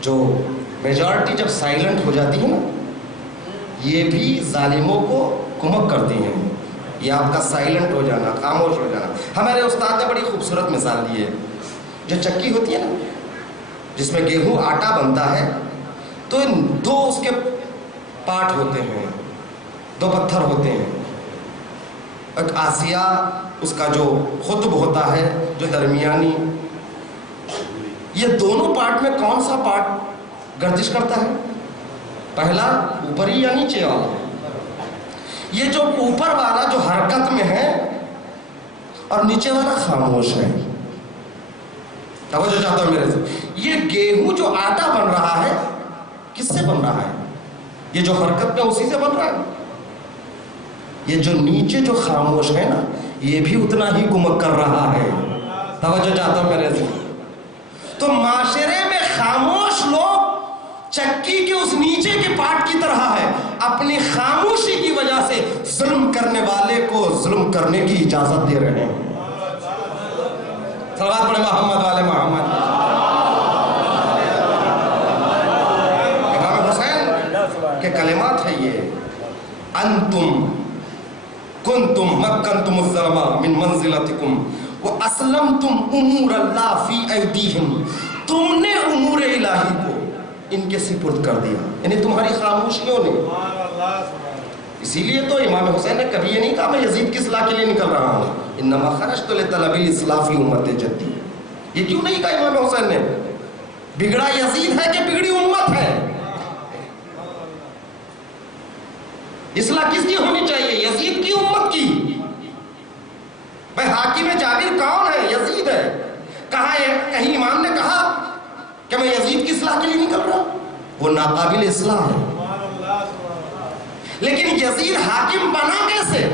جو میجارٹی جب سائلنٹ ہو جاتی ہے نا، یہ بھی ظالموں کو کمک کرتی ہیں. یہ آپ کا سائلنٹ ہو جانا، خاموش ہو جانا. ہمارے استاد نے بڑی خوبصورت مثال دی ہے. جو چکی ہوتی ہے نا، جس میں گیہوں آٹا بنتا ہے، تو دو اس کے پارٹ ہوتے ہیں، دو پتھر ہوتے ہیں. ایک آسیہ، اس کا جو قطب ہوتا ہے جو درمیانی، یہ دونوں پارٹ میں کون سا پارٹ گردش کرتا ہے؟ پہلا اوپری یا نیچے والا؟ یہ جو اوپر والا جو حرکت میں ہے اور نیچے والا خاموش ہے. توجہ چاہتا ہوں میرے سے. یہ گیہوں جو آٹا بن رہا ہے کس سے بن رہا ہے؟ یہ جو حرکت میں اسی سے بن رہا ہے. یہ جو نیچے جو خاموش ہے نا، یہ بھی اتنا ہی کمک کر رہا ہے. توجہ چاہتا ہوں میرے سے. تو معاشرے میں خاموش لوگ چکی کے اس نیچے کے پارٹ کی طرح ہے. اپنی خاموشی کی وجہ سے ظلم کرنے والے کو ظلم کرنے کی اجازت دے رہے ہیں. صلوات پڑھیں محمد والے محمد. امام حسین کے کلمات ہے یہ: انتم کنتم مکنتم الظلما من منزلتکم واسلمتم امور اللہ فی ایدیہم. تم نے امور الہی کو ان کے سپرد کر دیا، یعنی تمہاری خاموشیوں نے. اسی لیے تو امام حسین نے کبھی یہ نہیں کہا میں یزید کی اصلاح کے لیے نکل رہا ہوں، انما خرجت لطلب الاصلاح فی امت جدی. یہ کیوں نہیں کہا امام حسین نے؟ بگڑا یزید ہے کہ بگڑی امت ہے؟ اصلاح کس کی ہونی چاہیے؟ یزید کی، امت کی. بھائی حاکم جابر کون ہے؟ یزید ہے. کہا ہے کہیں امام نے کہا کہ میں یزید کی اصلاح کے لیے نکل رہا ہوں؟ وہ ناقابل اصلاح ہے. لیکن یزید حاکم بنا کیسے؟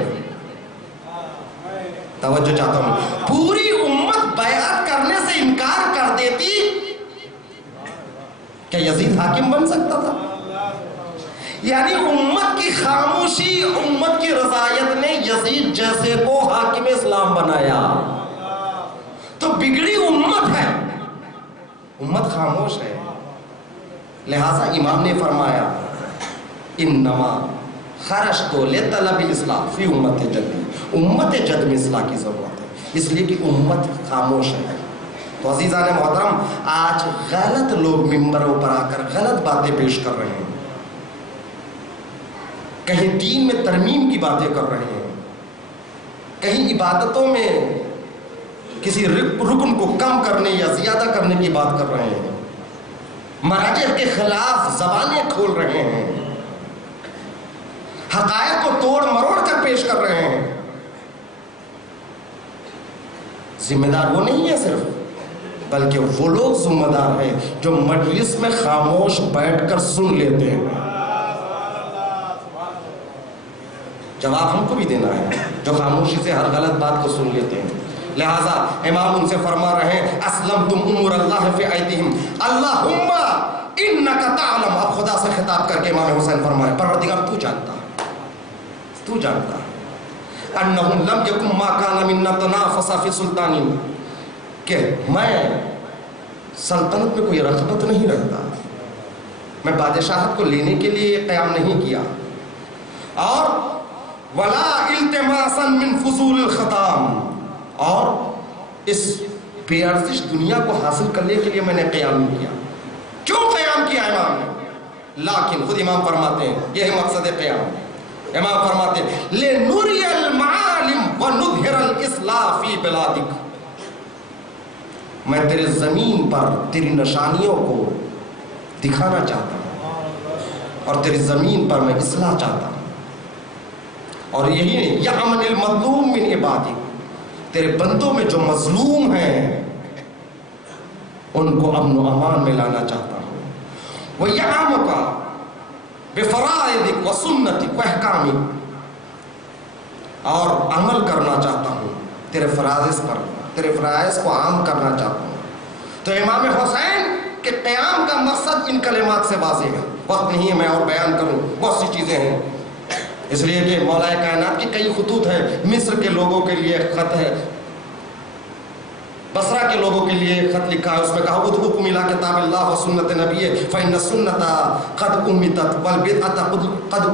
توجہ چاہتا ہوں. پوری امت بیعت کرنے سے انکار کر دیتی، کیا یزید حاکم بن سکتا تھا؟ یعنی امت کی خاموشی، امت کی رضایت نے یزید جیسے کو حاکم اسلام بنایا. تو بگڑی امت ہے، امت خاموش ہے. لہذا امام نے فرمایا انما خرجت لطلب الاصلاح فی امت جد. امت جد میں اصلاح کی ضرورت ہے، اس لیے کہ امت خاموش ہے. تو عزیزان محترم، آج غلط لوگ ممبروں پر آ کر غلط باتیں پیش کر رہے ہیں، کہیں دین میں ترمیم کی باتیں کر رہے ہیں، کہیں عبادتوں میں کسی رکن کو کم کرنے یا زیادہ کرنے کی بات کر رہے ہیں، مراجع کے خلاف زبانیں کھول رہے ہیں، حقائق کو توڑ مروڑ کر پیش کر رہے ہیں۔ ذمہ دار وہ نہیں ہے صرف، بلکہ وہ لوگ ذمہ دار ہیں جو مجلس میں خاموش بیٹھ کر سن لیتے ہیں۔ جواب ہم کو بھی دینا ہے جو خاموشی سے ہر غلط بات کو سن لیتے ہیں۔ لہٰذا امام ان سے فرما رہے ہیں اسلمتم امور اللہ فی ایدیہم اللہم انک تعلم۔ اب خدا سے خطاب کر کے امام حسین فرمائے پروردگار تو جانتا ہے انہم لم یکن ما کان من تنافس فی سلطانی، کہ میں سلطنت میں کوئی رغبت نہیں رکھتا، میں بادشاہت کو لینے کے لیے قیام نہیں کیا، اور ولا التماسا من فضول الخطام، اور اس بے ارزش دنیا کو حاصل کرنے کے لیے میں نے قیام نہیں کیا۔ کیوں قیام کیا امام نے؟ لیکن خود امام فرماتے ہیں یہی مقصد قیام۔ امام فرماتے ہیں لنری المعالم ونظہر الاصلاح فی بلادک، میں تیرے زمین پر تیری نشانیوں کو دکھانا چاہتا ہوں اور تیری زمین پر میں اصلاح چاہتا ہوں، اور یہی نہیں یأمن المظلوم من عبادک، تیرے بندوں میں جو مظلوم ہیں ان کو امن و امان میں لانا چاہتا ہوں۔ وَيَعَامُكَ بِفَرَائِضِكَ وَسُنَّتِكَ وَأَحْكَامِكَ، اور عمل کرنا چاہتا ہوں تیرے فرائض پر، تیرے فرائض کو عام کرنا چاہتا ہوں۔ تو امام حسین کے قیام کا مقصد ان کلمات سے واضح ہے۔ وقت نہیں ہے میں اور بیان کروں، بہت سی چیزیں ہیں، اس لیے کہ مولا کائنات کی کئی خطوط ہیں۔ مصر کے لوگوں کے لیے خط ہے، بصرہ کے لوگوں کے لیے خط لکھا ہے، اس میں کہا ادعوکم الی کتاب اللہ و سنت نبی فإن السنت قد امتت والبدعۃ قد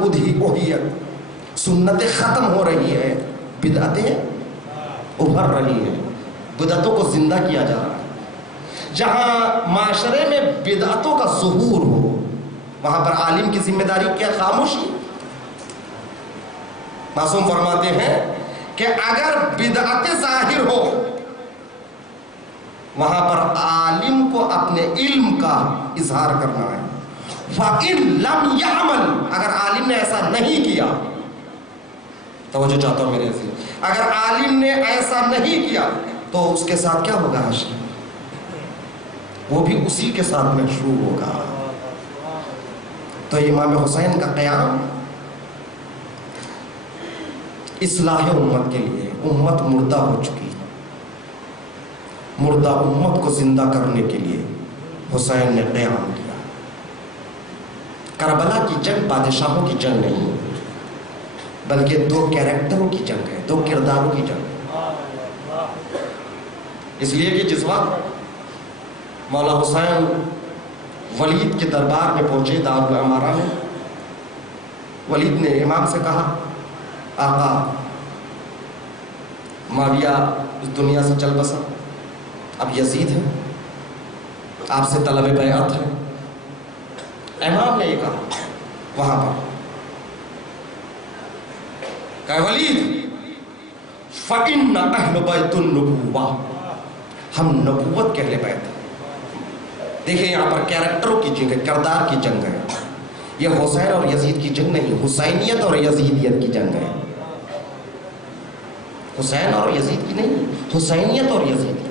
احیت، سنتیں ختم ہو رہی ہے، بدعتیں ابھر رہی ہیں، بدعتوں کو زندہ کیا جا رہا ہے۔ جہاں معاشرے میں بدعتوں کا ظہور ہو وہاں پر عالم کی ذمہ داری کیا؟ خاموشی۔ معصوم فرماتے ہیں کہ اگر بدعت ظاہر ہو وہاں پر عالم کو اپنے علم کا اظہار کرنا ہے۔ فَإِن لَمْ يَعْمَلْ، اگر عالم نے ایسا نہیں کیا، توجہ چاہتا ہوں میرے عزیز، اگر عالم نے ایسا نہیں کیا تو اس کے ساتھ کیا ہوگا حشر؟ وہ بھی اسی کے ساتھ محشور ہوگا۔ تو امام حسین کا قیام اصلاح امت کے لیے، امت مردہ ہو چکی، مردہ امت کو زندہ کرنے کے لیے حسین نے قیام کیا۔ کربلا کی جنگ بادشاہوں کی جنگ نہیں بلکہ دو کیریکٹروں کی جنگ ہے، دو کرداروں کی جنگ۔ اس لیے کہ جس وقت مولا حسین ولید کے دربار میں پہنچے دارالعمارہ میں، ولید نے امام سے کہا آقا معاویہ اس دنیا سے چل بسا، اب یزید ہے، آپ سے طلب بیعت ہے۔ امام نے یہ کہا وہاں پر کہ ولید فَإِنَّ أَهْلُ بَيْتُ النُّبُوَّةِ، ہم نبوت کے اہل بیت ہیں۔ دیکھیں یہاں پر کیریکٹروں کی جنگ ہے، کردار کی جنگ ہے۔ یہ حسین اور یزید کی جنگ نہیں، حسینیت اور یزیدیت کی جنگ ہے۔ حسین اور یزید کی نہیں، حسینیت اور یزیدیت۔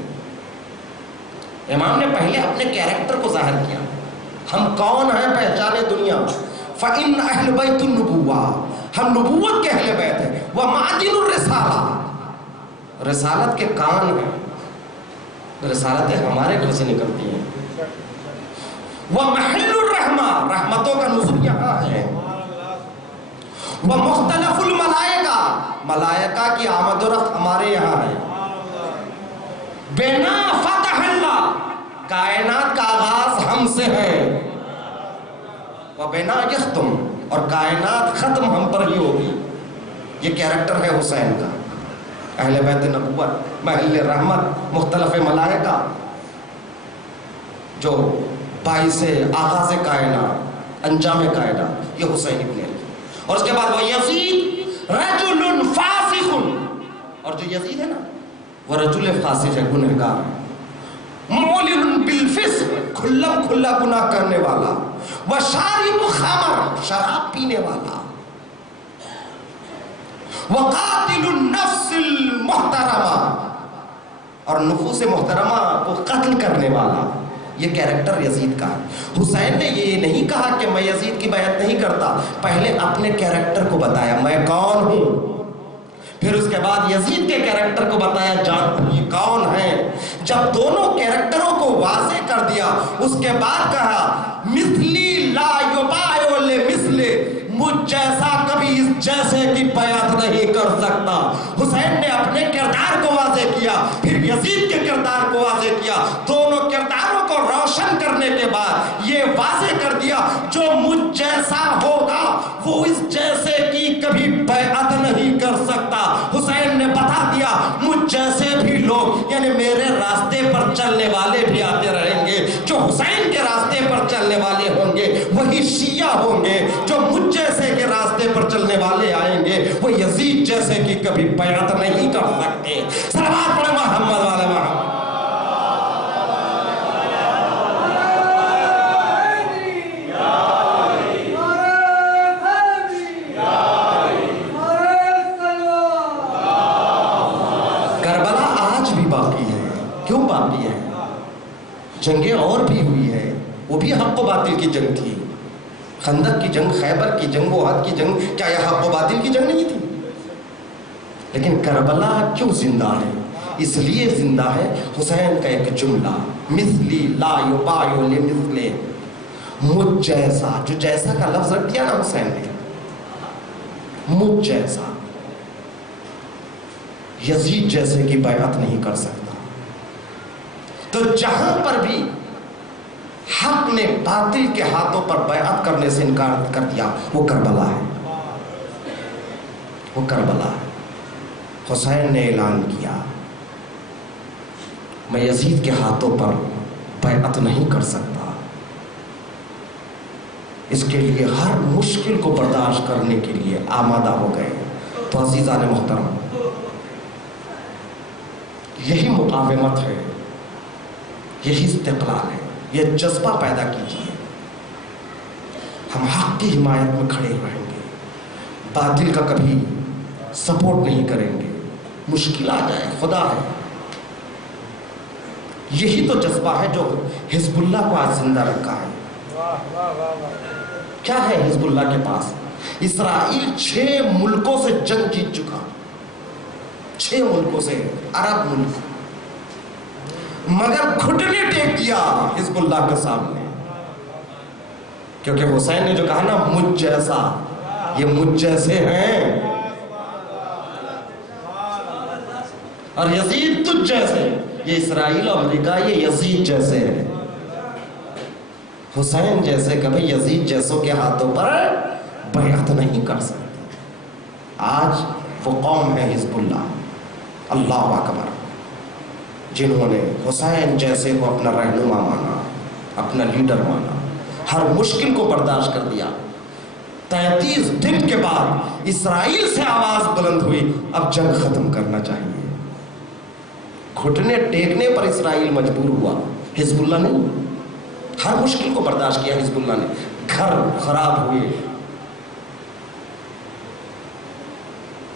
امام نے پہلے اپنے کیریکٹر کو ظاہر کیا، ہم کون ہیں پہچانے دنیا۔ فَإِنَّ أَهْلُ بَيْتُ النُّبُوَّةِ، ہم نبوت کے اہل بیت ہیں۔ وَمَعْدِنُ الرِّسَالَةِ، رسالت کے کان ہیں، رسالتیں ہمارے گھر سے نکلتی ہیں۔ وَمَحِلُّ الرَّحْمَةِ، رحمتوں کا نزول یہاں ہے۔ وَمُخْتَلَفُ الْمَلَائِكَةِ، ملائکہ کی آمد و رفت ہمارے یہاں ہے۔ بِنَا فَتَحَ اللَّهُ، کائنات کا آغاز ہم سے ہے۔ وَبِنَا يَخْتُمُ، اور کائنات ختم ہم پر ہی ہوگی۔ یہ کیریکٹر ہے حسین کا، اہل بیت نبوت، محل رحمت، مختلف ملائکہ۔ جو باعث آغاز کائنات انجام کائنات، یہ حسین ابن علی. اور اس کے بعد وہ یزید رجل فاسق، اور جو یزید ہے نا وہ رجل فاسق ہے، گنہگار، مولن بالفسق، کھلم کھلا گناہ کرنے والا، وشارب خمر، شراب پینے والا، وقاتل النفس المحترمہ، اور نفوس محترمہ کو قتل کرنے والا. یہ کیریکٹر یزید کا ہے. حسین نے یہ نہیں کہا کہ میں یزید کی بیعت نہیں کرتا، پہلے اپنے کیریکٹر کو بتایا میں کون ہوں، پھر اس کے بعد یزید کے کیریکٹر کو بتایا جان یہ کون ہیں. جب دونوں کیریکٹروں کو واضح کر دیا اس کے بعد کہا مثلی لا یبایع لمثلہ، مجھ جیسا کبھی اس جیسے کی بیعت نہیں کر سکتا. حسین نے اپنے کردار کو واضح کیا، پھر یزید کے کردار کو واضح کیا. دونوں کرداروں کو روشن کرنے کے بعد یہ واضح کر دیا جو مجھ جیسا ہوگا وہ اس جیسے کی کبھی بیعت نہیں کر سکتا. حسین نے بتا دیا مجھ جیسے بھی لوگ یعنی میرے راستے پر چلنے والے بھی آتے رہیں گے، جو حسین کے راستے پر چلنے والے ہوں گے وہی شیعہ ہوں گے، جو مجھ جیسے کے راستے پر چلنے والے آئیں گے وہ یزید جیسے کی کبھی بیعت نہیں کر سکتے. صلوات پڑھیں محمد والے محمد. کربلا آج بھی باقی ہے. کیوں باقی ہے؟ جنگیں اور بھی ہوئی ہے، وہ بھی حق و باطل کی جنگ تھی. خندق کی جنگ، خیبر کی جنگ، احد کی جنگ، کیا یہ حق و باطل کی جنگ نہیں تھی؟ لیکن کربلا کیوں زندہ ہے؟ اس لیے زندہ ہے حسین کا ایک جملہ مثلی لا یبایع لمثلہ، مجھ جیسا، جو جیسا کا لفظ رکھ دیا نا حسین نے، مجھ جیسا یزید جیسے کی بیعت نہیں کر سکتا. تو جہاں پر بھی حق نے باطل کے ہاتھوں پر بیعت کرنے سے انکار کر دیا وہ کربلا ہے، وہ کربلا ہے. حسین نے اعلان کیا میں یزید کے ہاتھوں پر بیعت نہیں کر سکتا، اس کے لیے ہر مشکل کو برداشت کرنے کے لیے آمادہ ہو گئے. تو عزیزان محترم، یہی مقاومت ہے، یہی استقلال ہے. یہ جذبہ پیدا کیجیے. ہم حق کی حمایت میں کھڑے رہیں گے، باطل کا کبھی سپورٹ نہیں کریں گے. مشکل آ جائے خدا ہے. یہی تو جذبہ ہے جو حزب اللہ کو آج زندہ رکھا ہے. کیا ہے حزب اللہ کے پاس؟ اسرائیل 6 ملکوں سے جنگ جیت چکا، 6 ملکوں سے، عرب ملک، مگر گھٹنے ٹیک دیا حزب اللہ کے سامنے. کیونکہ حسین نے جو کہا نا مجھ جیسا، یہ مجھ جیسے ہیں، اور یزید تجھ جیسے، یہ اسرائیل اور امریکہ یہ یزید جیسے ہیں. حسین جیسے کبھی یزید جیسوں کے ہاتھوں پر بیعت نہیں کر سکتے. آج وہ قوم ہے حزب اللہ، اللہ اکبر، جنہوں نے حسین جیسے کو اپنا رہنما مانا، اپنا لیڈر مانا، ہر مشکل کو برداشت کر دیا. 33 دن کے بعد اسرائیل سے آواز بلند ہوئی اب جنگ ختم کرنا چاہیے. گھٹنے ٹیکنے پر اسرائیل مجبور ہوا، حزب اللہ نہیں. ہر مشکل کو برداشت کیا حزب اللہ نے. گھر خراب ہوئے،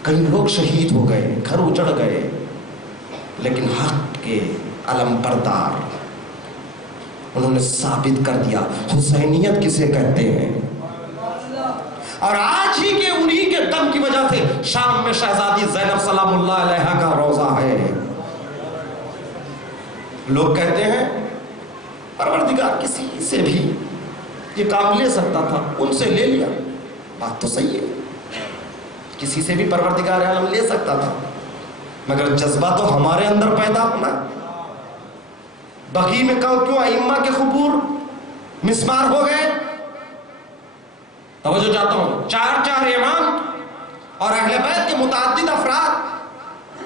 کئی لوگ شہید ہو گئے، گھر اجڑ گئے، لیکن حق کے علم بردار انہوں نے ثابت کر دیا حسینیت کسے کہتے ہیں. اور آج ہی کے انہی کے دم کی وجہ سے شام میں شہزادی زینب سلام اللہ علیہا کا روضہ ہے. لوگ کہتے ہیں پروردگار کسی سے بھی یہ کام لے سکتا تھا، ان سے لے لیا. بات تو صحیح ہے، کسی سے بھی پروردگار عالم لے سکتا تھا، مگر جذبہ تو ہمارے اندر پیدا ہونا. بقی میں کیوں ائمہ کے قبور مسمار ہو گئے؟ توجہ چاہتا ہوں، 4 امام اور اہل بیت کے متعدد افراد،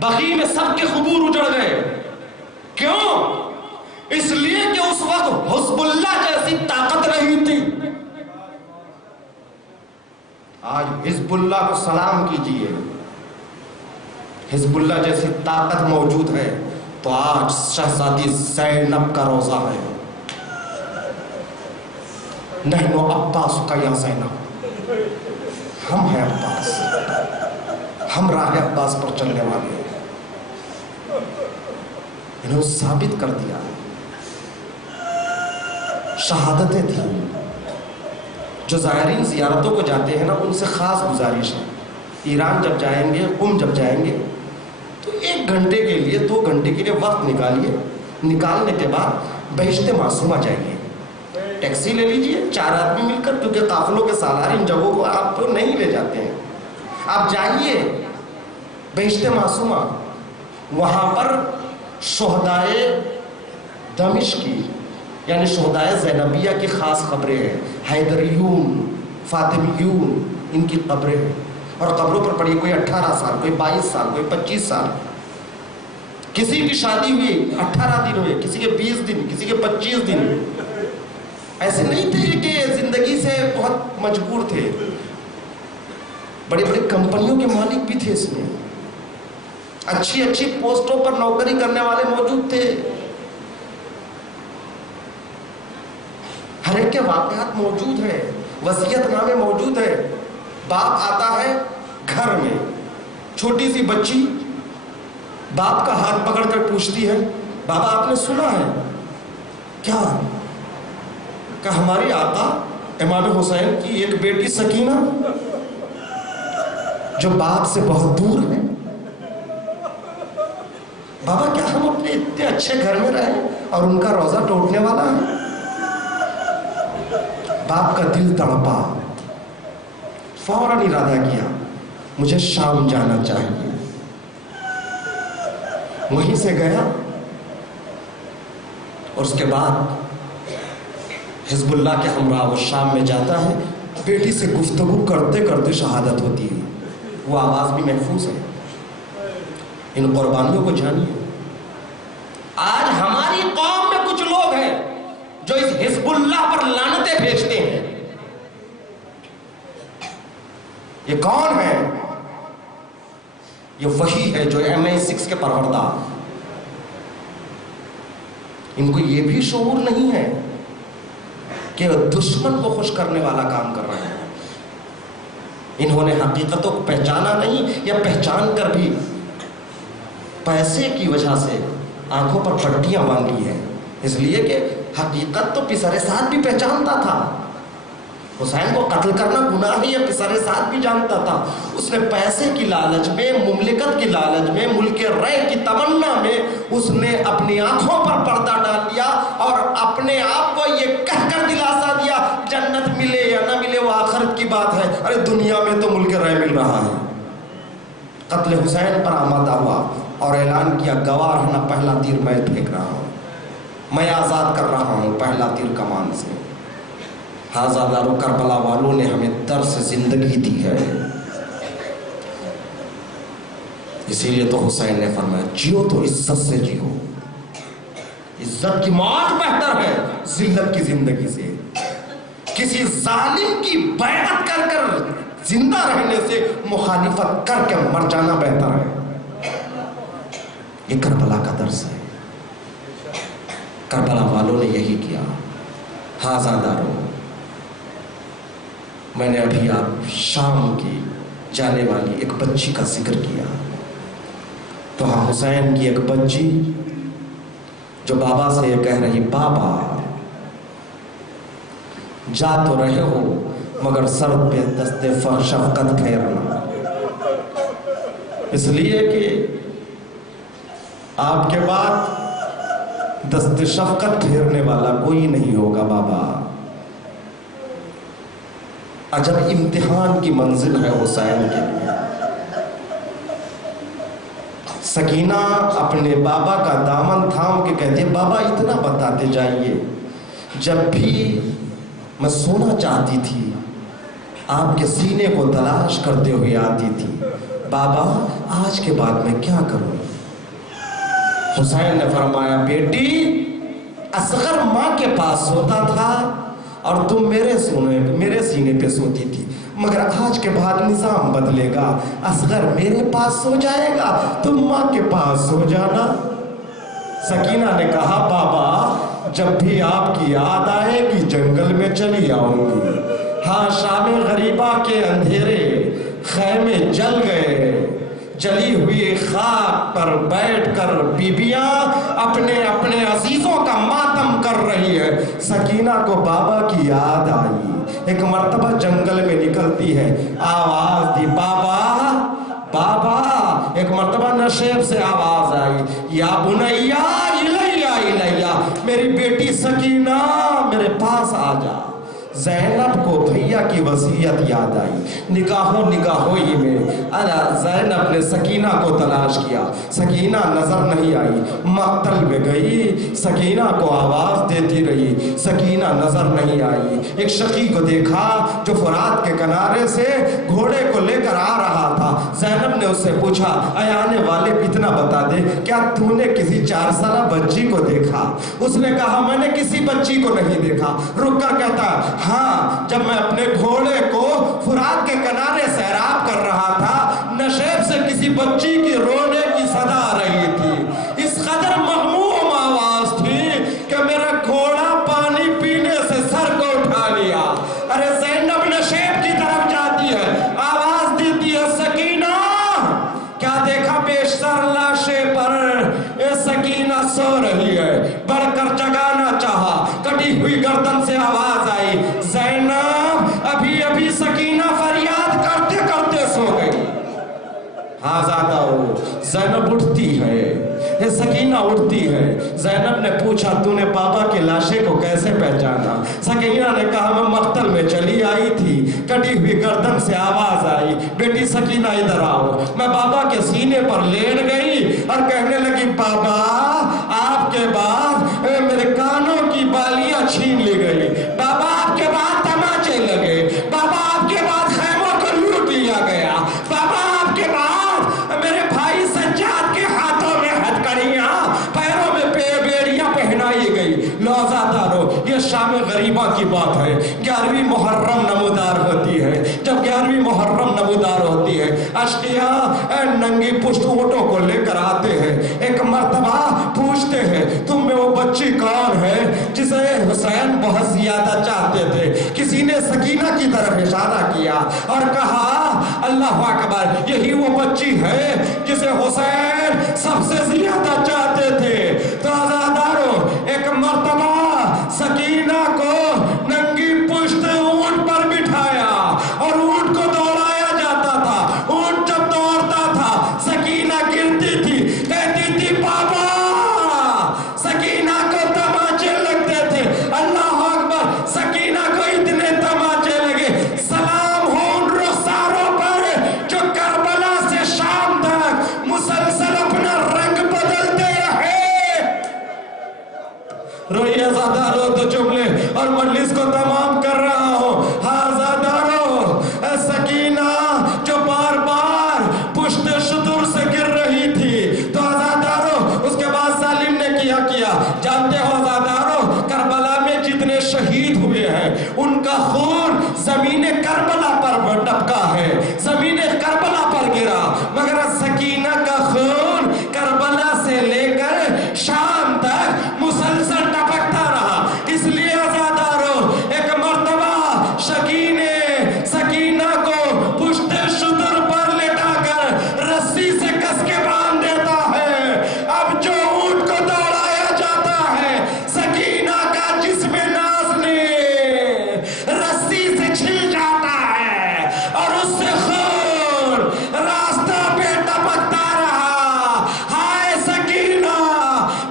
بقی میں سب کے قبور اجڑ گئے. کیوں؟ اس لیے کہ اس وقت حزب اللہ جیسی طاقت نہیں تھی. آج حزب اللہ کو سلام کیجئے، حزب اللہ جیسی طاقت موجود ہے تو آج شہزادی زینب کا روزہ ہے. نحن عباس کا یا زینب، ہم ہیں عباس، ہم راہ عباس پر چلنے والے ہیں. انہوں نے ثابت کر دیا. شہادتیں تھیں. جو زائرین زیارتوں کو جاتے ہیں نا، ان سے خاص گزارش ہے، ایران جب جائیں گے، قم جب جائیں گے تو 1 گھنٹے کے لیے 2 گھنٹے کے لیے وقت نکالیے. نکالنے کے بعد بہشت معصومہ جائیے، ٹیکسی لے لیجئے 4 آدمی مل کر، کیونکہ قافلوں کے سالار ان جگہوں کو آپ کو نہیں لے جاتے ہیں. آپ جائیے بہشت معصومہ، وہاں پر شہدائے دمشق کی یعنی شہدائے زینبیہ کی خاص قبریں ہیں. حیدریون، فاطمیون، ان کی قبریں ہیں. اور قبروں پر پڑی کوئی 18 سال، کوئی 22 سال، کوئی 25 سال. کسی کی شادی ہوئی 18 دن ہوئے، کسی کے 20 دن، کسی کے 25 دن. ایسے نہیں تھے کہ زندگی سے بہت مجبور تھے. بڑی بڑی کمپنیوں کے مالک بھی تھے اس میں، اچھی اچھی پوسٹوں پر نوکری کرنے والے موجود تھے. ہر ایک کے واقعات موجود ہیں، وصیت نامے موجود ہے. باپ آتا ہے گھر میں، چھوٹی سی بچی باپ کا ہاتھ پکڑ کر پوچھتی ہے، بابا آپ نے سنا ہے کیا کہ ہماری آقا امام حسین کی ایک بیٹی سکینہ جو باپ سے بہت دور ہے. بابا کیا ہم اپنے اتنے اچھے گھر میں رہیں اور ان کا روزہ ٹوٹنے والا ہے؟ باپ کا دل تڑپا، فوراً ارادہ کیا مجھے شام جانا چاہیے. وہیں سے گیا اور اس کے بعد حزب اللہ کے ہمراہ وہ شام میں جاتا ہے. بیٹی سے گفتگو کرتے کرتے شہادت ہوتی ہے. وہ آواز بھی محفوظ ہے. ان قربانیوں کو جانیے. آج ہماری قوم میں کچھ لوگ ہیں جو اس حزب اللہ پر لعنتیں بھیجتے ہیں. یہ کون ہے؟ یہ وہی ہے جو MI6 کے پروردگار. ان کو یہ بھی شعور نہیں ہے کہ دشمن کو خوش کرنے والا کام کر رہے ہیں. انہوں نے حقیقتوں کو پہچانا نہیں، یا پہچان کر بھی پیسے کی وجہ سے آنکھوں پر پٹیاں باندھ لی ہیں. اس لیے کہ حقیقت تو پسر سعد بھی پہچانتا تھا. حسین کو قتل کرنا گناہ ہے، یہ پسر سعد بھی جانتا تھا. اس نے پیسے کی لالچ میں، مملکت کی لالچ میں، ملک رے کی تمنا میں اس نے اپنی آنکھوں پر پردہ ڈال دیا اور اپنے آپ کو یہ کہہ کر دلاسا دیا جنت ملے یا نہ ملے وہ آخرت کی بات ہے، ارے دنیا میں تو ملک رے مل رہا ہے. قتل حسین پر آمادہ ہوا اور اعلان کیا گوار ہے نہ پہلا تیر میں پھینک رہا ہوں، میں آزاد کر رہا ہوں پہلا تیر کمان سے. ہاذا دارو کربلا والوں نے ہمیں درس زندگی دی ہے. اسی لیے تو حسین نے فرمایا جیو تو عزت سے جیو. عزت کی موت بہتر ہے ذلت کی زندگی سے. کسی ظالم کی بیعت کر کر زندہ رہنے سے مخالفت کر کے مر جانا بہتر ہے. یہ کربلا کا درس ہے. کربلا والوں نے یہی کیا. ہاذا دارو. میں نے ابھی آپ شام کی جانے والی ایک بچی کا ذکر کیا. تو ہاں حسین کی ایک بچی جو بابا سے یہ کہہ رہی بابا جا تو رہے ہو مگر سر پہ دست شفقت پھیرنا، اس لیے کہ آپ کے بعد دست شفقت پھیرنے والا کوئی نہیں ہوگا. بابا عجب امتحان کی منزل ہے حسین کے لیے. سکینہ اپنے بابا کا دامن تھام کے کہتے بابا اتنا بتاتے جائیے، جب بھی میں سونا چاہتی تھی آپ کے سینے کو تلاش کرتے ہوئے آتی تھی. بابا آج کے بعد میں کیا کروں؟ حسین نے فرمایا بیٹی اصغر ماں کے پاس سوتا تھا اور تم میرے سینے پہ سوتی تھی، مگر آج کے بعد نظام بدلے گا، اصغر میرے پاس سو جائے گا، تم ماں کے پاس سو جانا۔ سکینہ نے کہا بابا جب بھی آپ کی یاد آئے گی جنگل میں چلی آؤں گی۔ ہاں شام غریبہ کے اندھیرے خیمے جل گئے، جلی ہوئی خاک پر بیٹھ کر بیبیاں اپنے اپنے عزیزوں کا ماتم کر رہی ہے۔ سکینہ کو بابا کی یاد آئی، ایک مرتبہ جنگل میں نکلتی ہے، آواز دی بابا بابا، ایک مرتبہ نشیب سے آواز آئی یا بنیا الیہ الیہ، میری بیٹی سکینہ میرے پاس آ جا۔ زینب کو بھیا کی وصیت یاد آئی، نگاہوں ہی میں زینب نے سکینہ کو تلاش کیا، سکینہ نظر نہیں آئی، مقتل میں گئی، سکینہ کو آواز دیتی رہی، سکینہ نظر نہیں آئی۔ ایک شقی کو دیکھا جو فرات کے کنارے سے گھوڑے کو لے کر آ رہا تھا، زینب نے اس سے پوچھا اے آنے والے اتنا بتا دے کیا تو نے کسی 4 سالہ بچی کو دیکھا؟ اس نے کہا میں نے کسی بچی کو نہیں دیکھا۔ رک کر کہتا ہاں جب میں اپنے گھوڑے کو فرات کے کنارے سیراب کر رہا تھا نشیب سے کسی بچی کی رونے کی صدا آ رہی تھی، اس قدر مغموم آواز تھی کہ میرا گھوڑا پانی پینے سے سر کو اٹھا لیا۔ ارے زینب نشیب کی طرف جاتی ہے، آواز دیتی ہے سکینہ، کیا دیکھا بیشتر لاشے پر اے سکینہ سو رہی ہے، بڑھ کر جگانا چاہا، کٹی ہوئی گردن سے آواز آئی زینب ابھی ابھی سکینہ فریاد کرتے کرتے سو گئی۔ ہاں زیادہ ہو، زینب اٹھتی ہے، یہ سکینہ اٹھتی ہے۔ زینب نے پوچھا تو نے بابا کے لاشے کو کیسے پہچانا؟ سکینہ نے کہا میں مقتل میں چلی آئی تھی، کٹی ہوئی گردن سے آواز آئی بیٹی سکینہ ادھر آؤ، میں بابا کے سینے پر لیٹ گئی اور کہنے لگی بابا آپ کے بعد میرے کانوں کی بالیاں چھین لی گئی، بابا آپ کے بعد تماچے لگے، بابا آپ کے بعد خیموں کو لوٹ لیا گیا، بابا آپ کے بعد میرے بھائی سجاد کے ہاتھوں میں ہتھکڑیاں، پیروں میں بیڑیاں پہنائی گئی۔ لوزادارو یہ شام غریبہ کی بات ہے، 11ویں محرم نمودار ہوتی ہے، جب 11ویں محرم نمودار ہوتی ہے اشقیاء ننگی پشت اونٹوں کو لے کر آتے ہیں، ایک مرتبہ پوچھتے ہیں تم میں وہ بچی کون ہے جسے حسین بہت زیادہ چاہتے تھے؟ کسی نے سکینہ کی طرف اشارہ کیا اور کہا اللہ اکبر یہی وہ بچی ہے جسے حسین سب سے زیادہ چاہتے تھے۔ تو آزادارو ایک مرتبہ سکینہ کو ننگی پشت اونٹ پر بٹھایا اور اونٹ کو دوڑایا جاتا تھا، اونٹ جب دوڑتا تھا سکینہ گرتی تھی، کہتی تھی بابا، سکینہ کو تماچے لگتے تھے، اللہ اکبر سکینہ کو اتنے تماچے لگے، سلام ہو ان رخساروں پر جو کربلا سے شام تک مسلسل اپنا رنگ بدلتے رہے۔ روئیے زادارو تو جملے اور مجلس کو تمام کر رہا ہوں۔ ہاں زادارو سکینہ جو بار بار پشت شتر سے گر رہی تھی، تو زادارو اس کے بعد ظالم نے کیا جانتے ہو زادارو، کربلا میں جتنے شہید ہوئے ہیں ان کا خون زمین کربلا پر ٹپکا ہے، زمین کربلا پر گرا، مگر سکینہ کا خون کربلا سے لے کر شام تک مسلسل ٹپکتا رہا۔ اس لیے آزادارو ایک مرتبہ سکینہ کو پشت شتر پر لٹا کر رسی سے کس کے باندھ دیتا ہے۔ اب جو اونٹ کو دوڑایا جاتا ہے سکینہ کا جسم نازنین رسی سے چھل جاتا ہے اور اس سے خون راستہ پہ ٹپکتا رہا۔ ہائے سکینہ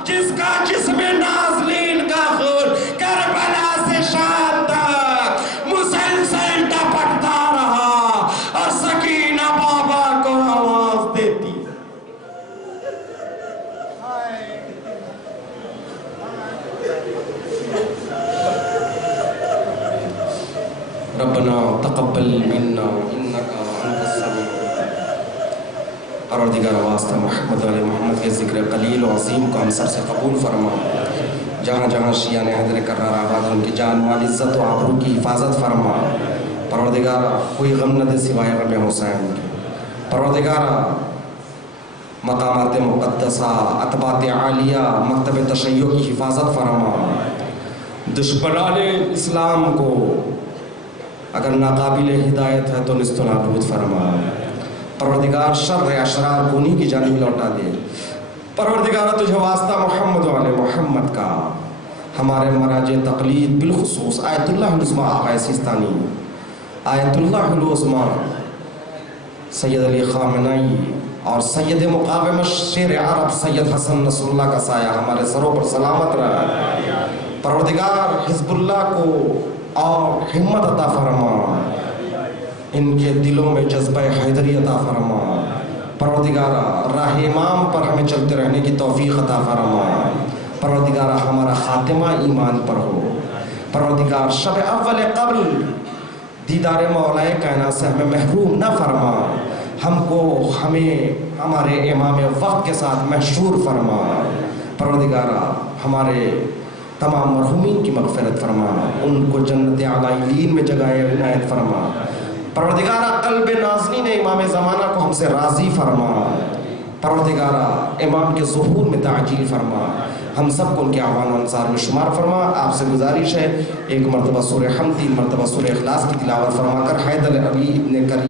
جس کا جسم نازنین کا خون کربلا سے شام تک مسلسل ٹپکتا رہا، اور سکینہ بابا کو آواز دیتی ربنا تقبل منا انك انت السميع۔ پروردگار واسطہ محمد علیہ محمد کے ذکر قلیل و عظیم کو ہم سب سے قبول فرما، جہاں جہاں شیعہ نے حیدر کرار آباد ان کی جان مال عزت و آبرو کی حفاظت فرما پروردگارا، کوئی غم نہ دے سوائے غم حسین کے پروردگارا، مقامات مقدسہ، اتباط عالیہ، مکتب تشیع کی حفاظت فرما، دشمنان اسلام کو اگر ناقابل ہدایت ہے تو نست و نابود فرما پروردگار، شر اشرار کو انہی کی جانب لوٹا دے پروردگار، تجھے واسطہ محمد و آل محمد کا، ہمارے مراجع تقلید بالخصوص آیت اللہ العظمہ آقا سیستانی، آیت اللہ العظمہ سید علی خامنائی اور سید مقاوم شیر عرب سید حسن نصر اللہ کا سایہ ہمارے سروں پر سلامت رہا پروردگار، حزب اللہ کو اور ہمت عطا فرما، ان کے دلوں میں جذبہ حیدری عطا فرما پروردگارہ، راہ امام پر ہمیں چلتے رہنے کی توفیق عطا فرما پروردگارہ، ہمارا خاتمہ ایمان پر ہو پروردگار، شب اول قبل دیدار مولا کائنات سے ہمیں محروم نہ فرما، ہم کو ہمیں ہمارے امام وقت کے ساتھ محشور فرما پروردگارہ، ہمارے تمام مرحومین کی مغفرت فرما، ان کو جنت اعلیٰ میں جگہ عنایت فرما پروردگارہ، قلب ناظرین امام زمانہ کو ہم سے راضی فرما پروردگارہ، امام کے ظہور میں تعجیل فرما، ہم سب کو ان کے اعوان و انصار میں شمار فرما۔ آپ سے گزارش ہے ایک مرتبہ سورہ حمد، 3 مرتبہ سورہ اخلاص کی تلاوت فرما کر حیدر علی ابن کریم